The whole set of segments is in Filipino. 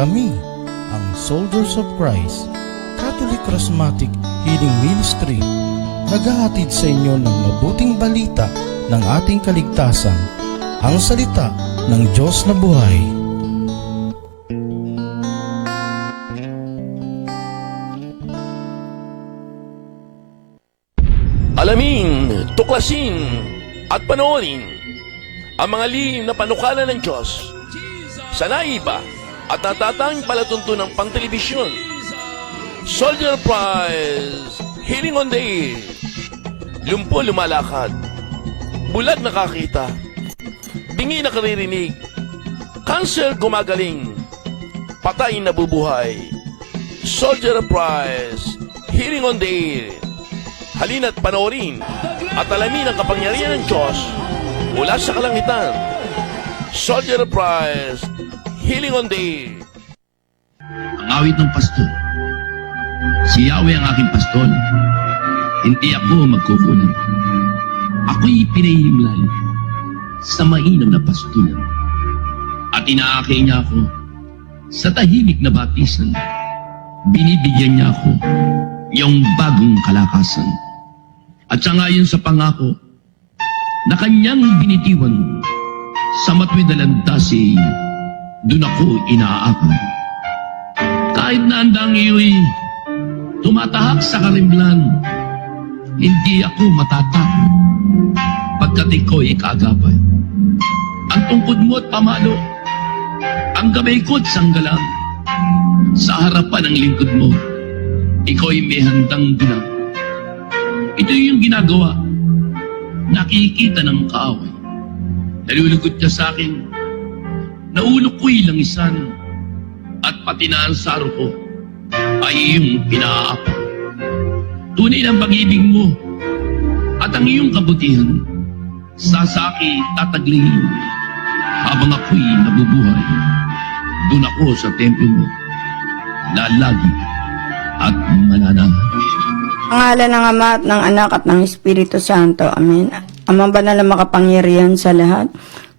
Kami, ang Soldiers of Christ, Catholic Charismatic Healing Ministry, naghahatid sa inyo ng mabuting balita ng ating kaligtasan, ang salita ng Diyos na buhay. Alamin, tuklasin, at panoorin ang mga lihim na panukala ng Diyos sa naiba at natatanging palatuntunang pang-telebisyon. Soldier Prize, Healing on the Air, lumpo lumalakad, bulag nakakita, bingi nakaririnig, cancer gumagaling, patay nabubuhay. Soldier Prize, Healing on the Air. Halina't panoorin at alamin ang kapangyarihan ng Diyos mula sa kalangitan. Soldier Prize, Healing on the Air. Ang awit ng pastor. Si Yahweh ang aking pastor. Hindi ako magkukulang. Ako'y pinahihimlay sa mainam na pastulan. At inaakay niya ako sa tahimik na batisan. Binibigyan niya ako yung bagong kalakasan. At siya ngayon sa pangako na kanyang binitiwan sa matwid na landasi, dun ako inaakay. Kahit na andang iyo'y tumatahak sa karimlan, hindi ako matatakot pagkat iko'y kaagapay. Ang tungkod mo at pamalo, ang gabay ko't sanggalang, sa harapan ng lingkod mo, iko'y may handang dulang. Ito yung ginagawa, nakikita ng kaaway. Nalulugod niya sa akin, naulok ko'y langisan, at pati na ang saro ko ay iyong pinaapa. Tunay ng pag-ibig mo at ang iyong kabutihan, sasaki tataglayin habang ako'y nabubuhay. Doon ako sa templo mo, lalagi at mananahan. Pangalan ng Ama at ng Anak at ng Espiritu Santo. Amen. Amang banal na makapangyarihan sa lahat,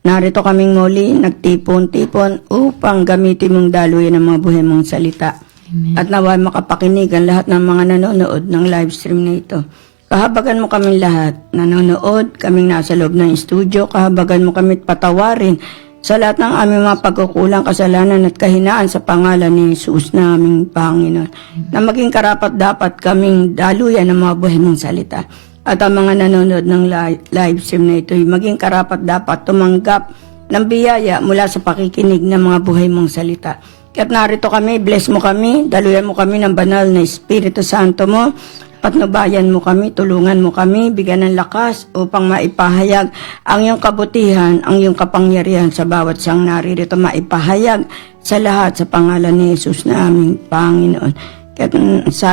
narito kaming muli, nagtipon-tipon upang gamitin mong daluyan ng mga buhay mong salita. Amen. At naway makapakinig ang lahat ng mga nanonood ng live stream na ito. Kahabagan mo kaming lahat, nanonood, kaming nasa loob ng studio, kahabagan mo kami patawarin sa lahat ng aming mga pagkukulang, kasalanan at kahinaan sa pangalan ni Jesus na aming Panginoon. Na maging karapat dapat kaming daluyan ng mga buhay mong salita. At ang mga nanonood ng live stream na ito, maging karapat dapat tumanggap ng biyaya mula sa pakikinig ng mga buhay mong salita. At narito kami, bless mo kami, daluyan mo kami ng banal na Espiritu Santo mo, patnubayan mo kami, tulungan mo kami, bigyan ng lakas upang maipahayag ang iyong kabutihan, ang iyong kapangyarihan sa bawat siyang naririto, maipahayag sa lahat sa pangalan ni Jesus na aming Panginoon. Kaya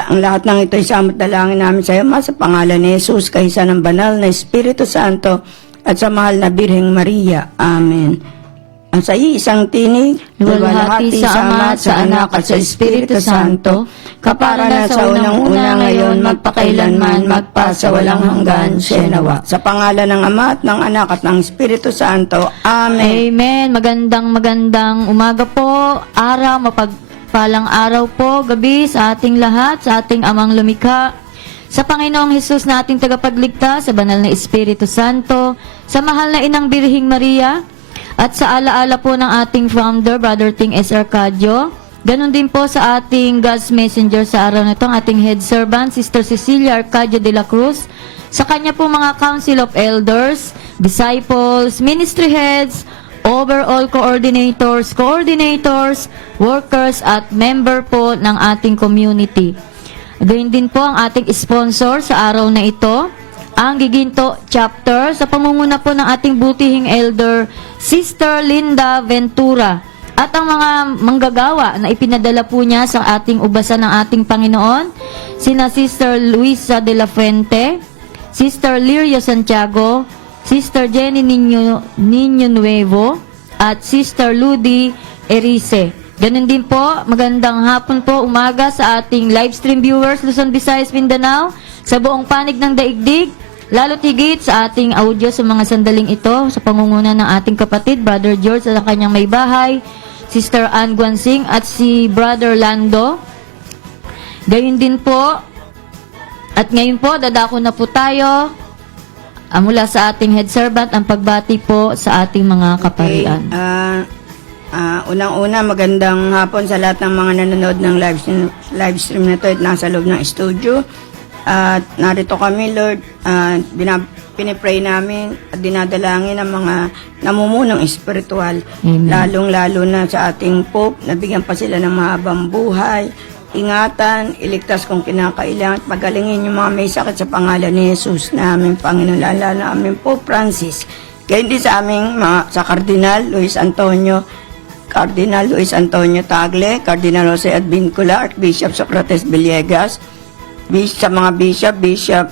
ang lahat ng ito ay samot dalangin namin sa iyo, sa pangalan ni Jesus, kaysa ng banal na Espiritu Santo at sa mahal na Birheng Maria. Amen. Ang sa isang tinig, luwalhati sa Ama, sa Anak at sa Espiritu Santo, kapara na sa unang-una ngayon, magpakailanman, magpa sa walang hanggan, Senawa. Sa pangalan ng Ama at ng Anak at ng Espiritu Santo. Amen. Amen. Magandang umaga po, araw, mapagpalang araw po, gabi sa ating lahat, sa ating Amang Lumikha, sa Panginoong Hesus na ating tagapagligtas, sa banal na Espiritu Santo, sa mahal na Inang Birheng Maria, at sa alaala po ng ating founder, Brother Ting S. Arcadio. Ganon din po sa ating God's Messenger sa araw na ito, ang ating head servant, Sister Cecilia Arcadio de la Cruz. Sa kanya po mga Council of Elders, Disciples, Ministry Heads, overall coordinators, workers at member po ng ating community. Gayun din po ang ating sponsor sa araw na ito, ang Giginto Chapter, sa pamumuna po ng ating butihing elder, Sister Linda Ventura, at ang mga manggagawa na ipinadala po niya sa ating ubasan ng ating Panginoon, sina Sister Luisa de la Fuente, Sister Lirio Santiago, Sister Jenny Niño Nuevo, at Sister Ludi Erice. Ganun din po, magandang hapon po, umaga sa ating live stream viewers, Luzon, Visayas, Mindanao, sa buong panig ng daigdig, lalo't higit sa ating audio sa mga sandaling ito, sa pangunguna ng ating kapatid, Brother George, sa kanyang may bahay, Sister Ann Guansing at si Brother Lando. Gayun din po, at ngayon po, dadako na po tayo mula sa ating head servant ang pagbati po sa ating mga kaparian. Unang-una, magandang hapon sa lahat ng mga nanonood ng live stream na ito at nasa loob ng studio. At narito kami, Lord, pinipray namin at dinadalangin ang mga namumunong espiritual. Amen. Lalong-lalo na sa ating Pope, nabigyan pa sila ng mahabang buhay. Ingatan, iligtas kung kinakailangan at pagalingin yung mga may sakit sa pangalan ni Jesus na aming Panginoon, lalo na aming Pope Francis. Kaya hindi sa aming sa Cardinal Luis Antonio Tagle, Cardinal Jose Advincula, Archbishop Socrates Villegas, sa mga Bishop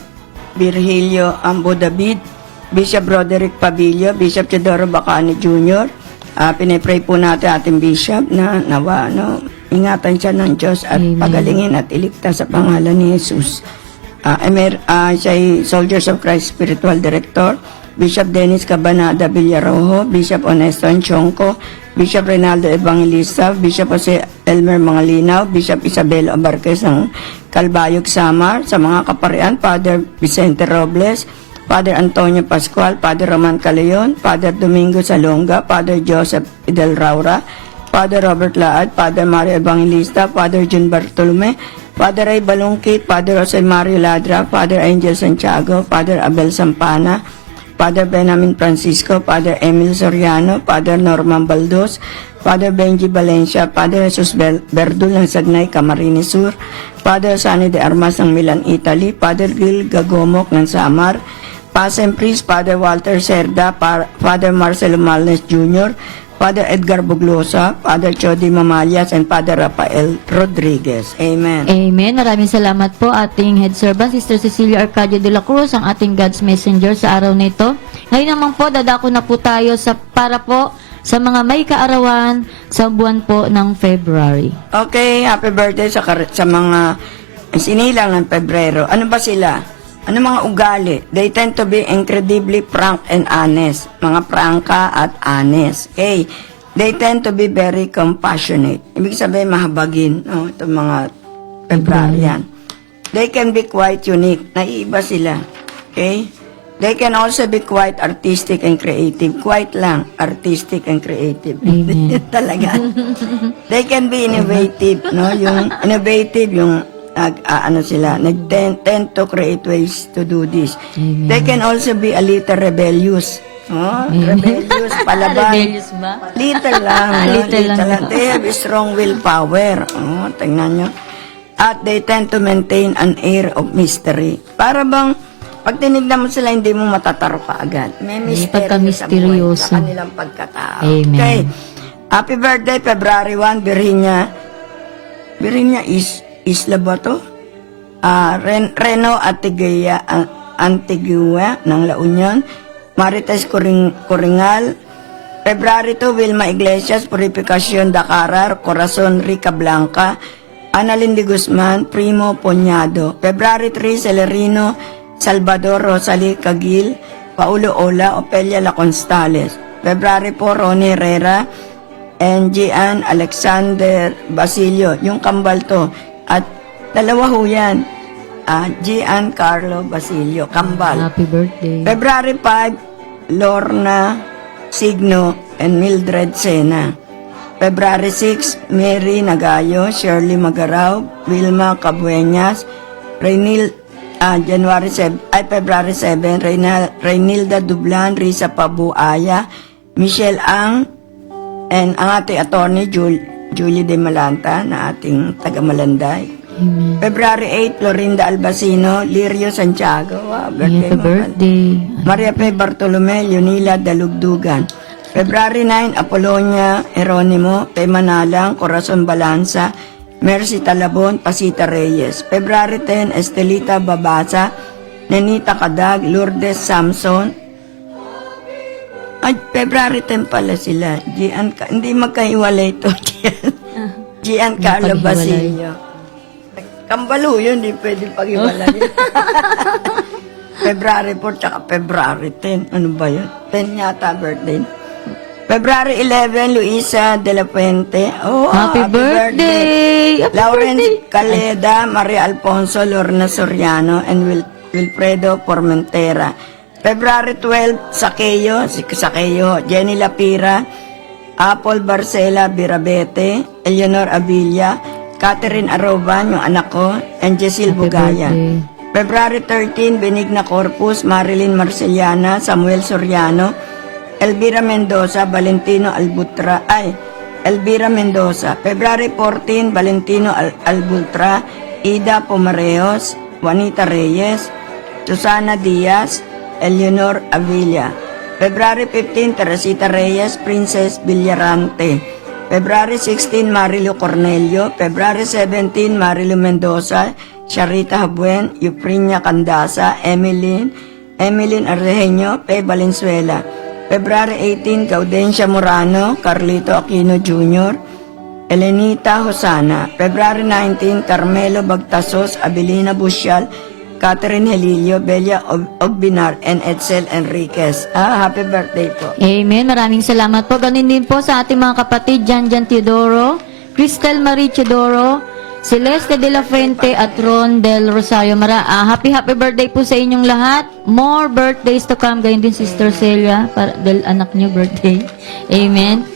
Virgilio Ambo David, Bishop Roderick Pabilio, Bishop Teodoro Bacani Jr. Pinipray po natin ating Bishop na nawa, ingatan siya ng Diyos at Amen. pagalingin at iligtas sa pangalan ni Jesus. Siya ay Soldiers of Christ Spiritual Director, Bishop Dennis Cabanada Villarojo, Bishop Honesto Anchonco, Bishop Reynaldo Evangelista, Bishop Jose Elmer Mangalinaw, Bishop Isabel Abarquez ng Calbayog Samar, sa mga kaparian, Father Vicente Robles, Father Antonio Pascual, Father Roman Caleon, Father Domingo Salonga, Father Joseph Idel Raura, Father Robert Laad, Father Mario Evangelista, Father Jun Bartolome, Father Ray Balungkit, Father Jose Mario Ladra, Father Angel Santiago, Father Abel Sampana, Father Benjamin Francisco, Father Emil Soriano, Father Norman Baldos, Father Benji Valencia, Father Jesus Verdul ng Sagnay, Camarines Sur, Father Sani de Armas ng Milan, Italy, Father Gil Gagomok ng Samar, Pasem Priest, Father Walter Cerda, Father Marcelo Malnes Jr., Father Edgar Buglosa, Father Chody Mamalias, and Father Rafael Rodriguez. Amen. Amen. Maraming salamat po ating head servant, Sister Cecilia Arcadio de la Cruz, ang ating God's Messenger sa araw na ito. Ngayon naman po, dadako na po tayo para po sa mga may kaarawan sa buwan po ng February. Okay, happy birthday sa mga sinilang ng Pebrero. Ano ba sila? Ano mga ugali? They tend to be incredibly frank and honest. Mga prangka at honest. Okay. They tend to be very compassionate. Ibig sabihin, mahabagin. No? Itong mga Februarian. They can be quite unique. Naiiba sila. Okay. They can also be quite artistic and creative. Quite lang. Artistic and creative. Amen. Talaga. They can be innovative. No? Yung innovative, yung tend to create ways to do this. Amen. They can also be a little rebellious. Oh, rebellious, palaban. Rebellious ba? Little lang. no? Little lang. They have a strong willpower. Oh, tingnan nyo. At they tend to maintain an air of mystery. Para bang, pag tinignan mo sila, hindi mo matataro ka agad. May mystery sa buhay, pagka-misteryoso. sa kanilang pagkatao. Amen. Okay. Happy birthday, February 1, Virginia. Virginia Isla ba to? Reno Antigua ng La Union, Marites Coringal, February 2, Wilma Iglesias, Purificación Dacarar, Corazon Rica Blanca, Annalyn de Guzman, Primo Poñado, February 3, Celerino Salvador Rosalie Cagil, Paulo Ola, Opelia La Constales, February 4, Ronnie Herrera, and Gian Alexander Basilio, yung kambal to. At dalawa ho yan, Giancarlo Basilio, kambal. Happy birthday. February 5, Lorna Signo and Mildred Sena. February 6, Mary Nagayo, Shirley Magaraw, Wilma Cabueñas, February 7, Reynilda Dublan, Risa Pabuaya, Michelle Ang, and ang ating attorney, Julie De Malanta, na ating taga-Malanday. Amen. February 8, Florinda Albacino, Lirio Santiago. Wow, birthday Happy mo. birthday. Maria P. Bartolome, Leonila Dalugdugan. February 9, Apolonia Eronimo, P. Manalang, Corazon Balanza, Mercy Talabon, Pasita Reyes. February 10, Estelita Babasa, Nenita Kadag, Lourdes Samson. Ay, February 10 pala sila. Hindi magkahiwalay ito. Giancarlo Basilio. Kambalo yun, hindi pwede paghiwalay. February 4 tsaka February 10. Ano ba yun? 10 yata birthday. February 11, Luisa de la Puente. Oh, Happy birthday! Happy Lawrence birthday! Caleda, Maria Alfonso Lorna Soriano, and Wilfredo Formentera. February 12, Saqueo, Jenny Lapira, Apple Barcela Birabete, Eleanor Avilla, Catherine Aroban, yung anak ko, and Jessil Happy Bugaya. birthday. February 13, Benigna Corpus, Marilyn Marceliana, Samuel Soriano, Elvira Mendoza, Elvira Mendoza. February 14, Valentino Albutra, Ida Pomareos, Juanita Reyes, Susana Diaz, Eleanor Avilla. February 15, Teresita Reyes, Princess Villarante. February 16, Marilu Cornelio. February 17, Marilu Mendoza, Charita Habuen, Euprenia Candasa, Emeline Arrejeño, Pe Valenzuela. February 18, Gaudencia Morano, Carlito Aquino Jr., Elenita Hosana. February 19, Carmelo Bagtasos, Abilina Busyal, Catherine Helilio, Belia Ogbinar, and Edsel Enriquez. Happy birthday po. Amen. Maraming salamat po. Ganun din po sa ating mga kapatid, Jan Teodoro, Cristel Marie Teodoro, Celeste de la Fuente at Ron del Rosario. Happy birthday po sa inyong lahat. More birthdays to come. Gayon din Sister Celia, dahil anak niyo birthday. Amen.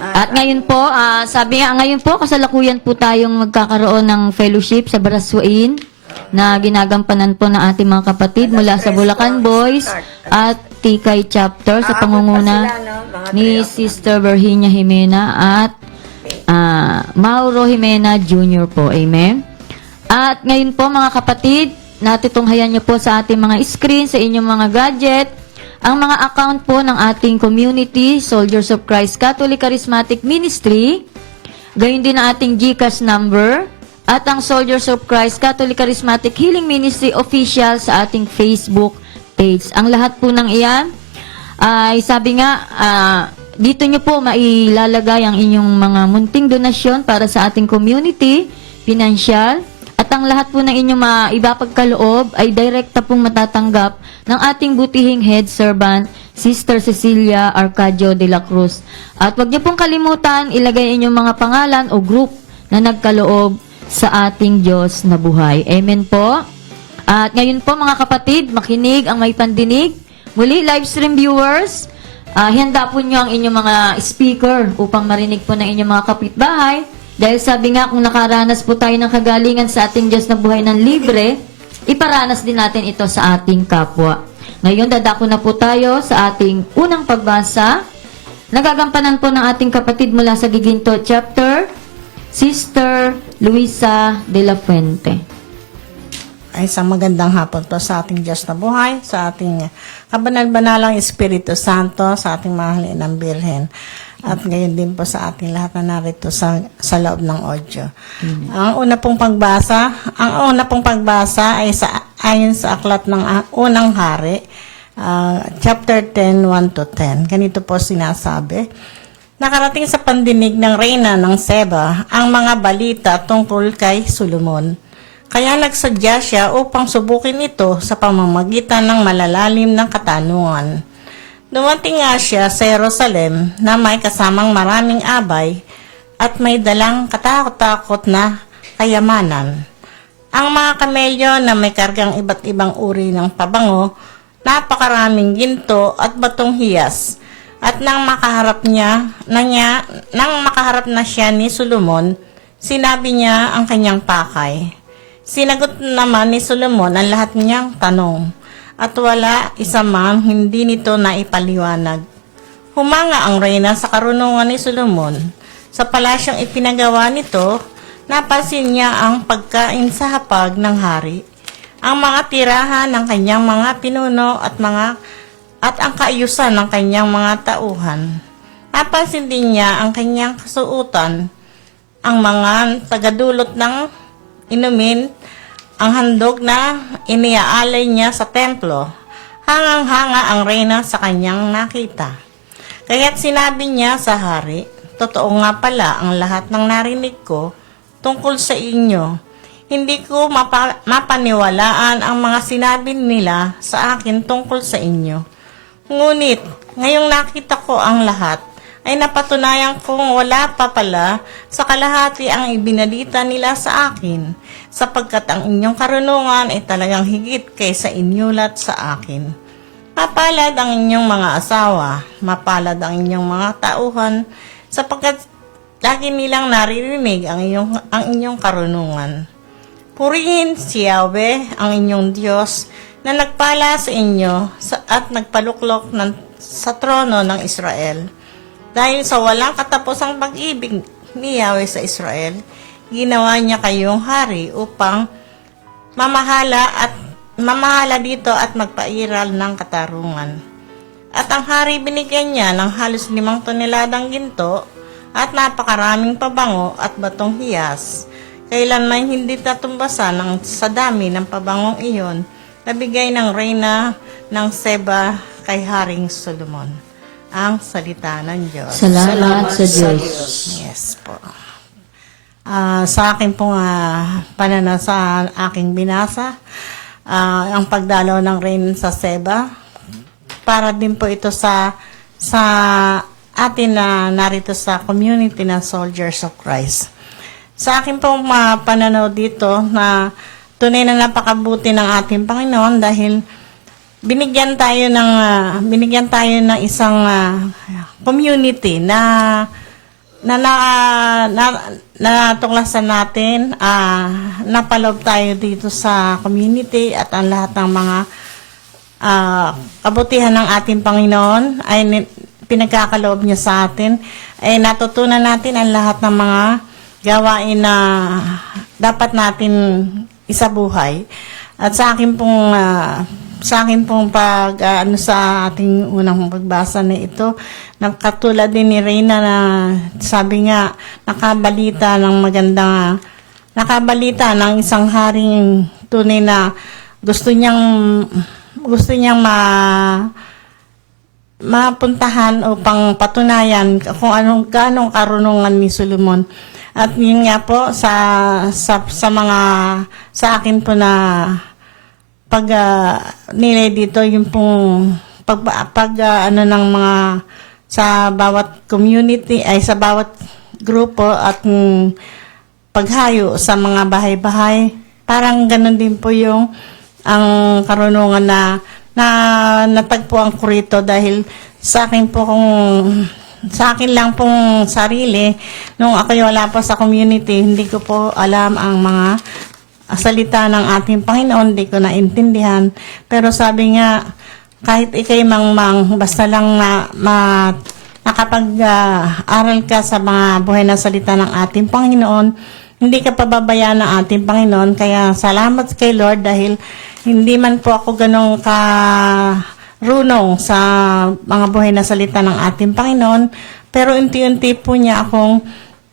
At ngayon po, sabi nga ngayon po, kasalukuyan po tayong magkakaroon ng fellowship sa Baraswain na ginagampanan po ng ating mga kapatid mula sa Bulacan Boys at Tikay Chapter sa pangunguna ni Sister Virginia Jimena at Mauro Jimena Jr. po. Amen. At ngayon po mga kapatid, natutunghayan niyo po sa ating mga screen, sa inyong mga gadget, ang mga account po ng ating community, Soldiers of Christ Catholic Charismatic Ministry, gayon din ang ating GCash number, at ang Soldiers of Christ Catholic Charismatic Healing Ministry official sa ating Facebook page. Ang lahat po ng iyan ay sabi nga, dito nyo po mailalagay ang inyong mga munting donasyon para sa ating community, pinansyal, at ang lahat po ng inyong maibapagkaloob ay direkta pong matatanggap ng ating butihing head servant, Sister Cecilia Arcadio de la Cruz. At huwag niyo pong kalimutan, ilagay inyong mga pangalan o group na nagkaloob sa ating Diyos na buhay. Amen po. At ngayon po mga kapatid, makinig ang may pandinig. Muli, live stream viewers, handa po nyo ang inyong mga speaker upang marinig po ng inyong mga kapitbahay. Dahil sabi nga, kung nakaranas po tayo ng kagalingan sa ating Diyos na buhay ng libre, iparanas din natin ito sa ating kapwa. Ngayon, dadako na po tayo sa ating unang pagbasa. Nagagampanan po ng ating kapatid mula sa Giginto Chapter, Sister Luisa de la Fuente. Ay isang magandang hapon po sa ating Diyos na buhay, sa ating kabanal-banalang Espiritu Santo, sa ating mahalin ng Birhen. At ngayon din po sa ating lahat na narito sa loob ng audio. Ang una pong pagbasa ay ayon sa aklat ng unang hari, chapter 10, 1-10. Ganito po sinasabi: nakarating sa pandinig ng reyna ng Seba ang mga balita tungkol kay Solomon. Kaya nagsadya siya upang subukin ito sa pamamagitan ng malalalim ng katanungan. Dumating nga siya sa Jerusalem na may kasamang maraming abay at may dalang katakot-takot na kayamanan. Ang mga kamelyo na may kargang iba't ibang uri ng pabango, napakaraming ginto at batong hiyas. At nang makaharap na siya ni Solomon, sinabi niya ang kanyang pakay. Sinagot naman ni Solomon ang lahat niyang tanong, at wala isa man hindi nito naipaliwanag. Humanga ang reyna sa karunungan ni Solomon. Sa palasyong ipinagawa nito, napansin niya ang pagkain sa hapag ng hari, ang mga tirahan ng kanyang mga pinuno at ang kaayusan ng kanyang mga tauhan. Napansin din niya ang kanyang kasuutan, ang mga tagadulot ng inumin, ang handog na iniaalay niya sa templo. Hangang-hanga ang reyna sa kanyang nakita. Kaya't sinabi niya sa hari, totoo nga pala ang lahat ng narinig ko tungkol sa inyo. Hindi ko mapaniwalaan ang mga sinabi nila sa akin tungkol sa inyo. Ngunit, ngayong nakita ko ang lahat, ay napatunayan kong wala pa pala sa kalahati ang ibinalita nila sa akin, sapagkat ang inyong karunungan ay talagang higit kaysa inyulat sa akin. Mapalad ang inyong mga asawa, mapalad ang inyong mga tauhan, sapagkat lagi nilang naririnig ang inyong karunungan. Purihin si Yahweh, ang inyong Diyos, na nagpala sa inyo at nagpaluklok sa trono ng Israel. Dahil sa walang katapusang pag-ibig ni Yahweh sa Israel, ginawa niya kayong hari upang mamahala dito at magpairal ng katarungan. At ang hari binigyan niya ng halos 5 toneladang ginto at napakaraming pabango at batong hiyas. Kailanman hindi tatumbasan sa dami ng pabangong iyon na bigay ng reyna ng Seba kay Haring Solomon. Ang salita ng Diyos. Salamat sa Diyos. Yes po. Sa akin pong pananaw sa aking binasa, ang pagdalaw ng reyna sa Seba, para din po ito sa atin na narito sa community ng Soldiers of Christ. Sa akin pong pananaw dito na tunay na napakabuti ng ating Panginoon dahil binigyan tayo ng isang community na natuklasan natin, napaloob tayo dito sa community at ang lahat ng mga kabutihan ng ating Panginoon ay pinagkakaloob niya sa atin, ay natutunan natin ang lahat ng mga gawain na dapat natin isabuhay. At sa akin pong sa ating unang pagbasa na ito, katulad din ni Reyna na sabi nga, nakabalita ng isang haring tunay na gusto niyang mapuntahan upang patunayan kung ganong karunungan ni Solomon. At yun nga po sa akin po na nilay dito yung pong ng mga sa bawat community ay sa bawat grupo at paghayo sa mga bahay-bahay, parang ganun din po yung ang karunungan na natagpuan ko rito dahil sa akin lang pong sarili, nung ako'y wala pa sa community, hindi ko po alam ang mga salita ng ating Panginoon, hindi ko naintindihan. Pero sabi nga, kahit ikay mangmang, basta lang nakapag-aral ka sa mga buhay na salita ng ating Panginoon, hindi ka pababayaan ng ating Panginoon. Kaya salamat kay Lord dahil hindi man po ako ganong runong sa mga buhay na salita ng ating Panginoon, pero unti-unti po niya akong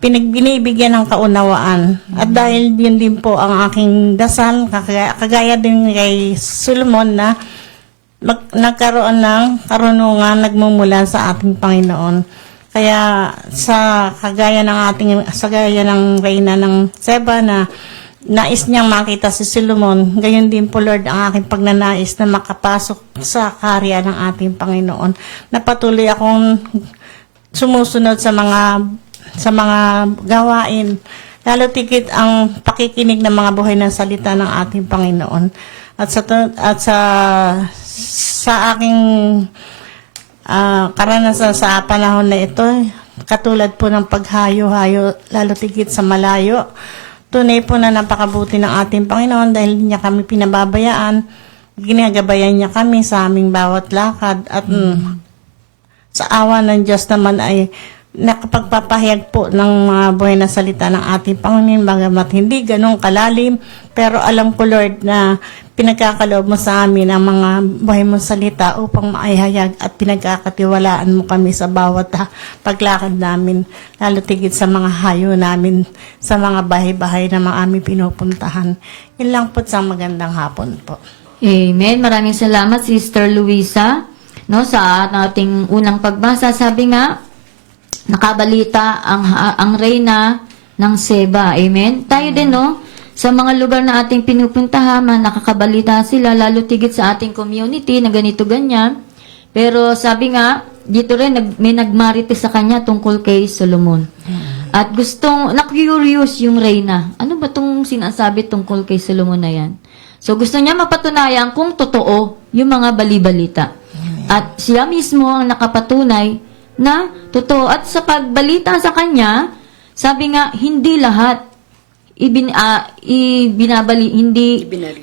binibigyan ng kaunawaan. At dahil yun din po ang aking dasal, kagaya din kay Solomon na nagkaroon ng karunungan nagmumula sa ating Panginoon. Kaya sa kagaya ng reyna ng Seba na nais niyang makita si Solomon, gayon din po Lord ang aking pagnanais na makapasok sa karya ng ating Panginoon. Napatuloy akong sumusunod sa mga gawain, lalo tigit ang pakikinig ng mga buhay ng salita ng ating Panginoon. At sa aking karanasan sa panahon na ito, katulad po ng paghayo-hayo, lalo tigit sa malayo, tunay po na napakabuti ng ating Panginoon dahil hindi niya kami pinababayaan. Ginagabayan niya kami sa aming bawat lakad at sa awa ng Diyos naman ay nakapagpapahayag po ng mga buhay na salita ng ating Panginoon, bagamat hindi ganong kalalim, pero alam ko Lord na pinagkakaloob mo sa amin ang mga buhay mong salita upang maihayag at pinagkakatiwalaan mo kami sa bawat paglakad namin, lalo tigit sa mga hayo namin sa mga bahay-bahay na mga aming pinupuntahan. Yun lang po sa magandang hapon po. Amen. Maraming salamat, Sister Luisa. No, sa ating unang pagbasa, sabi nga, nakabalita ang reyna ng Seba. Amen. Tayo din, no? Sa mga lugar na ating pinupuntahan, nakakabalita sila, lalo tigit sa ating community na ganito ganyan. Pero sabi nga, dito rin, may nagmarites sa kanya tungkol kay Solomon. At na-curious yung Reyna. Ano ba itong sinasabi tungkol kay Solomon na yan? So, gusto niya mapatunayan kung totoo yung mga bali-balita. At siya mismo ang nakapatunay na totoo. At sa pagbalita sa kanya, sabi nga, hindi lahat hindi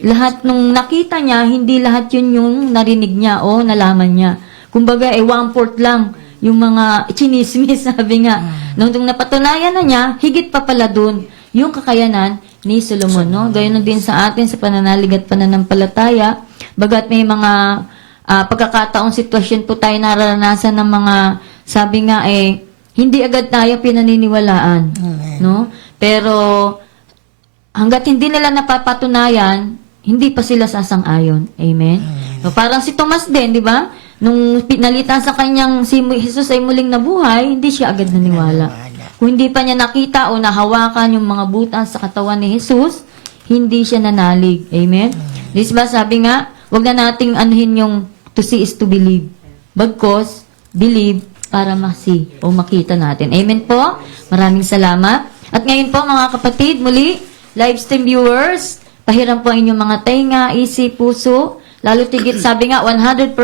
lahat nung nakita niya, hindi lahat yun yung narinig niya o nalaman niya. Kumbaga, 1/4 lang yung mga chinismis, sabi nga. Nung napatunayan na niya, higit pa pala dun yung kakayanan ni Solomon, no? Gayon din sa atin sa pananalig at pananampalataya. Bagat may mga pagkakataong sitwasyon po tayo nararanasan ng mga, sabi nga hindi agad tayo pinaniniwalaan, no? Pero hanggat hindi nila napapatunayan, hindi pa sila sasang-ayon. Amen? So, parang si Tomas din, di ba? Nung pinalitan sa kanyang si Jesus ay muling nabuhay, hindi siya agad naniwala. Kung hindi pa niya nakita o nahawakan yung mga butas sa katawan ni Jesus, hindi siya nanalig. Amen? This ba, sabi nga, wag na nating anuhin yung to see is to believe. Bagkos, believe para o makita natin. Amen po? Maraming salamat. At ngayon po, mga kapatid, muli, live stream viewers, pahiram po ang inyong mga tenga, isip, puso, lalo tigit, sabi nga, 100%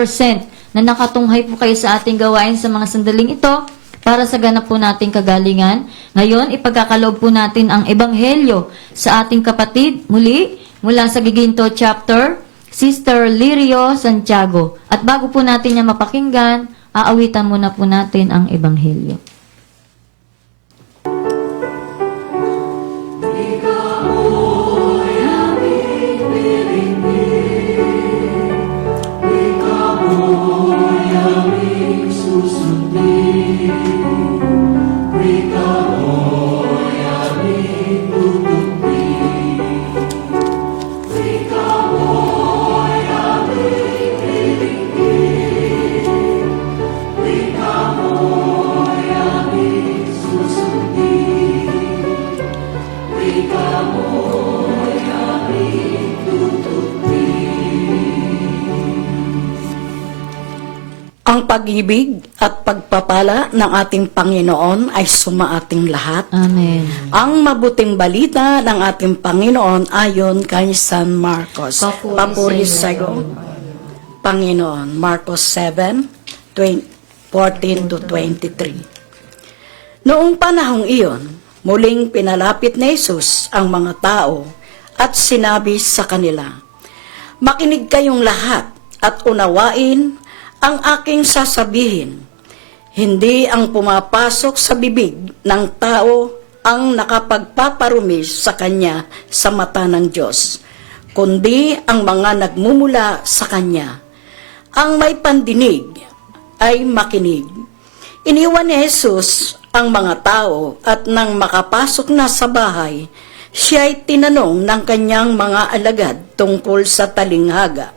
na nakatunghay po kayo sa ating gawain sa mga sandaling ito para sa ganap po nating kagalingan. Ngayon, ipagkakaloob po natin ang ebanghelyo sa ating kapatid, muli, mula sa Giginto chapter, Sister Lirio Santiago. At bago po natin niya mapakinggan, aawitan muna po natin ang ebanghelyo. Ang pag-ibig at pagpapala ng ating Panginoon ay sumaating lahat. Amen. Ang mabuting balita ng ating Panginoon ayon kay San Marcos. Papuri sa'yo, Panginoon. Marcos 7:14-23. Noong panahong iyon, muling pinalapit ni Jesus ang mga tao at sinabi sa kanila, "Makinig kayong lahat at unawain ang aking sasabihin. Hindi ang pumapasok sa bibig ng tao ang nakapagpaparumi sa kanya sa mata ng Diyos, kundi ang mga nagmumula sa kanya. Ang may pandinig ay makinig." Iniwan ni Jesus ang mga tao at nang makapasok na sa bahay, siya'y tinanong ng kanyang mga alagad tungkol sa talinghaga.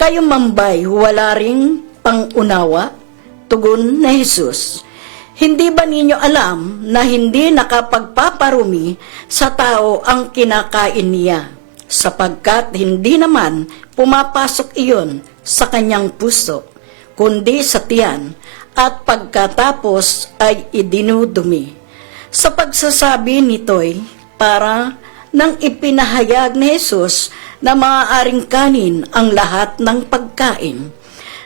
"Kayo mambay wala ring pangunawa?" Tugon ni Jesus, "Hindi ba ninyo alam na hindi nakapagpaparumi sa tao ang kinakain niya, sapagkat hindi naman pumapasok iyon sa kanyang puso, kundi sa tiyan, at pagkatapos ay idinudumi." Sa pagsasabi nito'y para nang ipinahayag ni Jesus na maaaring kanin ang lahat ng pagkain.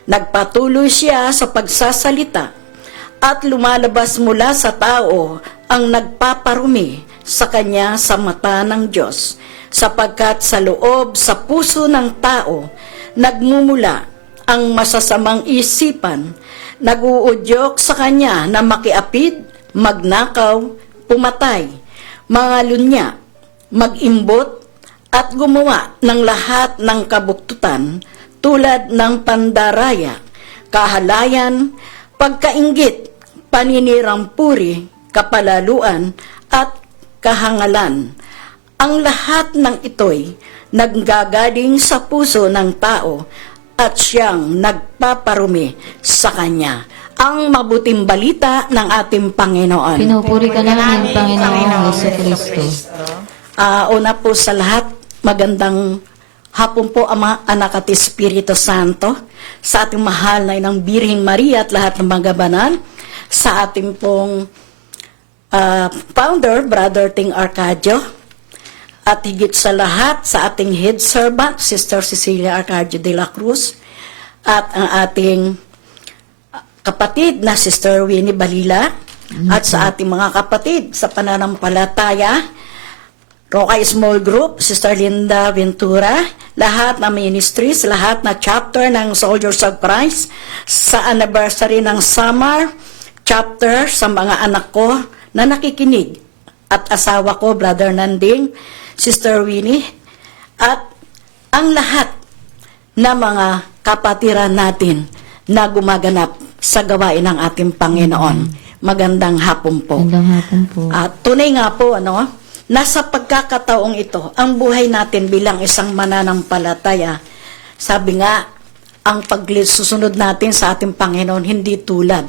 Nagpatuloy siya sa pagsasalita at lumalabas mula sa tao ang nagpaparumi sa kanya sa mata ng Diyos, sapagkat sa loob sa puso ng tao nagmumula ang masasamang isipan, naguudyok sa kanya na makiapid, magnakaw, pumatay, mangalunya, mag-imbot, at gumawa ng lahat ng kabuktutan tulad ng pandaraya, kahalayan, pagkainggit, paninirampuri, kapalaluan, at kahangalan. Ang lahat ng ito'y naggagaling sa puso ng tao at siyang nagpaparumi sa kanya. Ang mabuting balita ng ating Panginoon. Pinupuri ka namin, Panginoon Jesu Kristo. Una po sa lahat, magandang Hapon po, Ama, Anak at Espiritu Santo, sa ating mahal na Inang Birheng Maria at lahat ng mga gabanan, sa ating pong founder, Brother Ting Arcadio, at higit sa lahat sa ating head servant, Sister Cecilia Arcadio de la Cruz, at ang ating kapatid na Sister Winnie Balila, at sa ating mga kapatid sa pananampalataya, Roca Small Group, Sister Linda Ventura, lahat na ministries, lahat na chapter ng Soldiers of Christ, sa anniversary ng summer, chapter sa mga anak ko na nakikinig, at asawa ko, Brother Nanding, Sister Winnie, at ang lahat na mga kapatiran natin na gumaganap sa gawain ng ating Panginoon. Magandang hapon po. Magandang hapon po. At tunay nga po, nasa pagkakataong ito, ang buhay natin bilang isang mananampalataya, sabi nga, ang pagsusunod natin sa ating Panginoon hindi tulad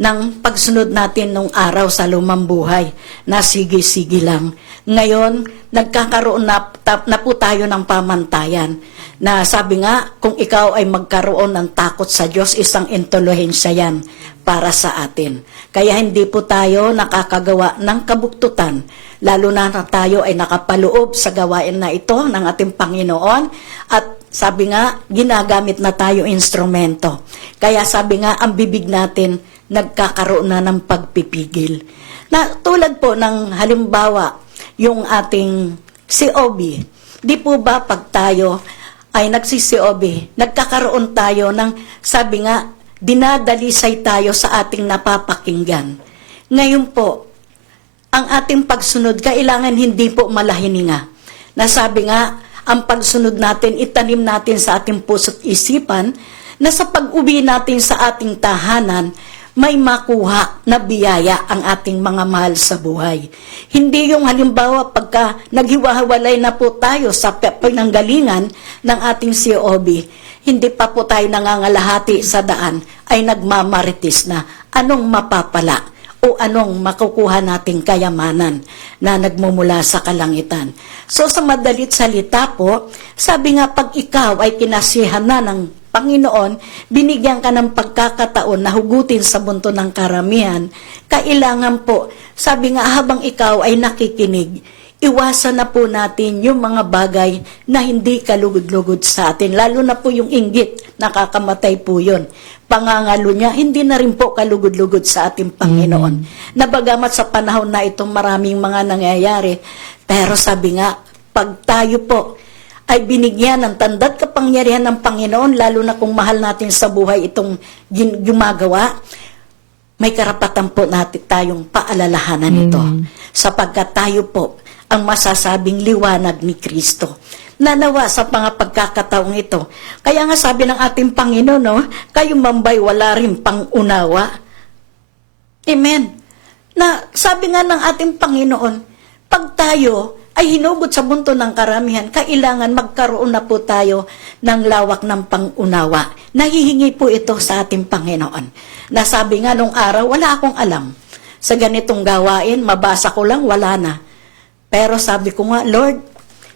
ng pagsunod natin nung araw sa lumang buhay na sige-sige lang. Ngayon, nagkakaroon na po tayo ng pamantayan na sabi nga, kung ikaw ay magkaroon ng takot sa Diyos, isang intolehensya yan para sa atin. Kaya hindi po tayo nakakagawa ng kabuktutan, lalo na tayo ay nakapaloob sa gawain na ito ng ating Panginoon, at sabi nga, ginagamit na tayo instrumento. Kaya sabi nga, ang bibig natin nagkakaroon na ng pagpipigil. Na tulad po ng halimbawa, yung ating COB, di po ba pag tayo ay nagsi-COB, nagkakaroon tayo ng, sabi nga, dinadalisay tayo sa ating napapakinggan. Ngayon po, ang ating pagsunod, kailangan hindi po malahininga. Nasabi nga, ang pagsunod natin, itanim natin sa ating puso't isipan, na sa pag-uwi natin sa ating tahanan, may makuha na biyaya ang ating mga mahal sa buhay. Hindi yung halimbawa pagka naghiwa-hiwalay na po tayo sa pinanggalingan ng ating COB, hindi pa po tayo nangangalahati sa daan, ay nagmamarites na anong mapapala o anong makukuha nating kayamanan na nagmumula sa kalangitan. So sa madalit salita po, sabi nga pag ikaw ay kinasihan na ng Panginoon, binigyan ka ng pagkakataon na hugutin sa bunto ng karamihan, kailangan po, sabi nga habang ikaw ay nakikinig, iwasan na po natin yung mga bagay na hindi kalugod-lugod sa atin, lalo na po yung inggit, nakakamatay po yun. Pangangalo niya, hindi na rin po kalugod-lugod sa ating Panginoon. Nabagamat sa panahon na ito maraming mga nangyayari, pero sabi nga, pag tayo po ay binigyan ng tanda't kapangyarihan ng Panginoon, lalo na kung mahal natin sa buhay itong gumagawa, may karapatan po natin tayong paalalahanan ito. Sapagkat tayo po ang masasabing liwanag ni Kristo. Nanawa sa mga pagkakataong ito. Kaya nga sabi ng ating Panginoon, kayong mambay wala rin pangunawa. Amen. Na sabi nga ng ating Panginoon, pag tayo ay hinugot sa bunto ng karamihan, kailangan magkaroon na po tayo ng lawak ng pangunawa. Nahihingi po ito sa ating Panginoon. Nasabi nga nung araw, wala akong alam. Sa ganitong gawain, mabasa ko lang, wala na. Pero sabi ko nga, Lord,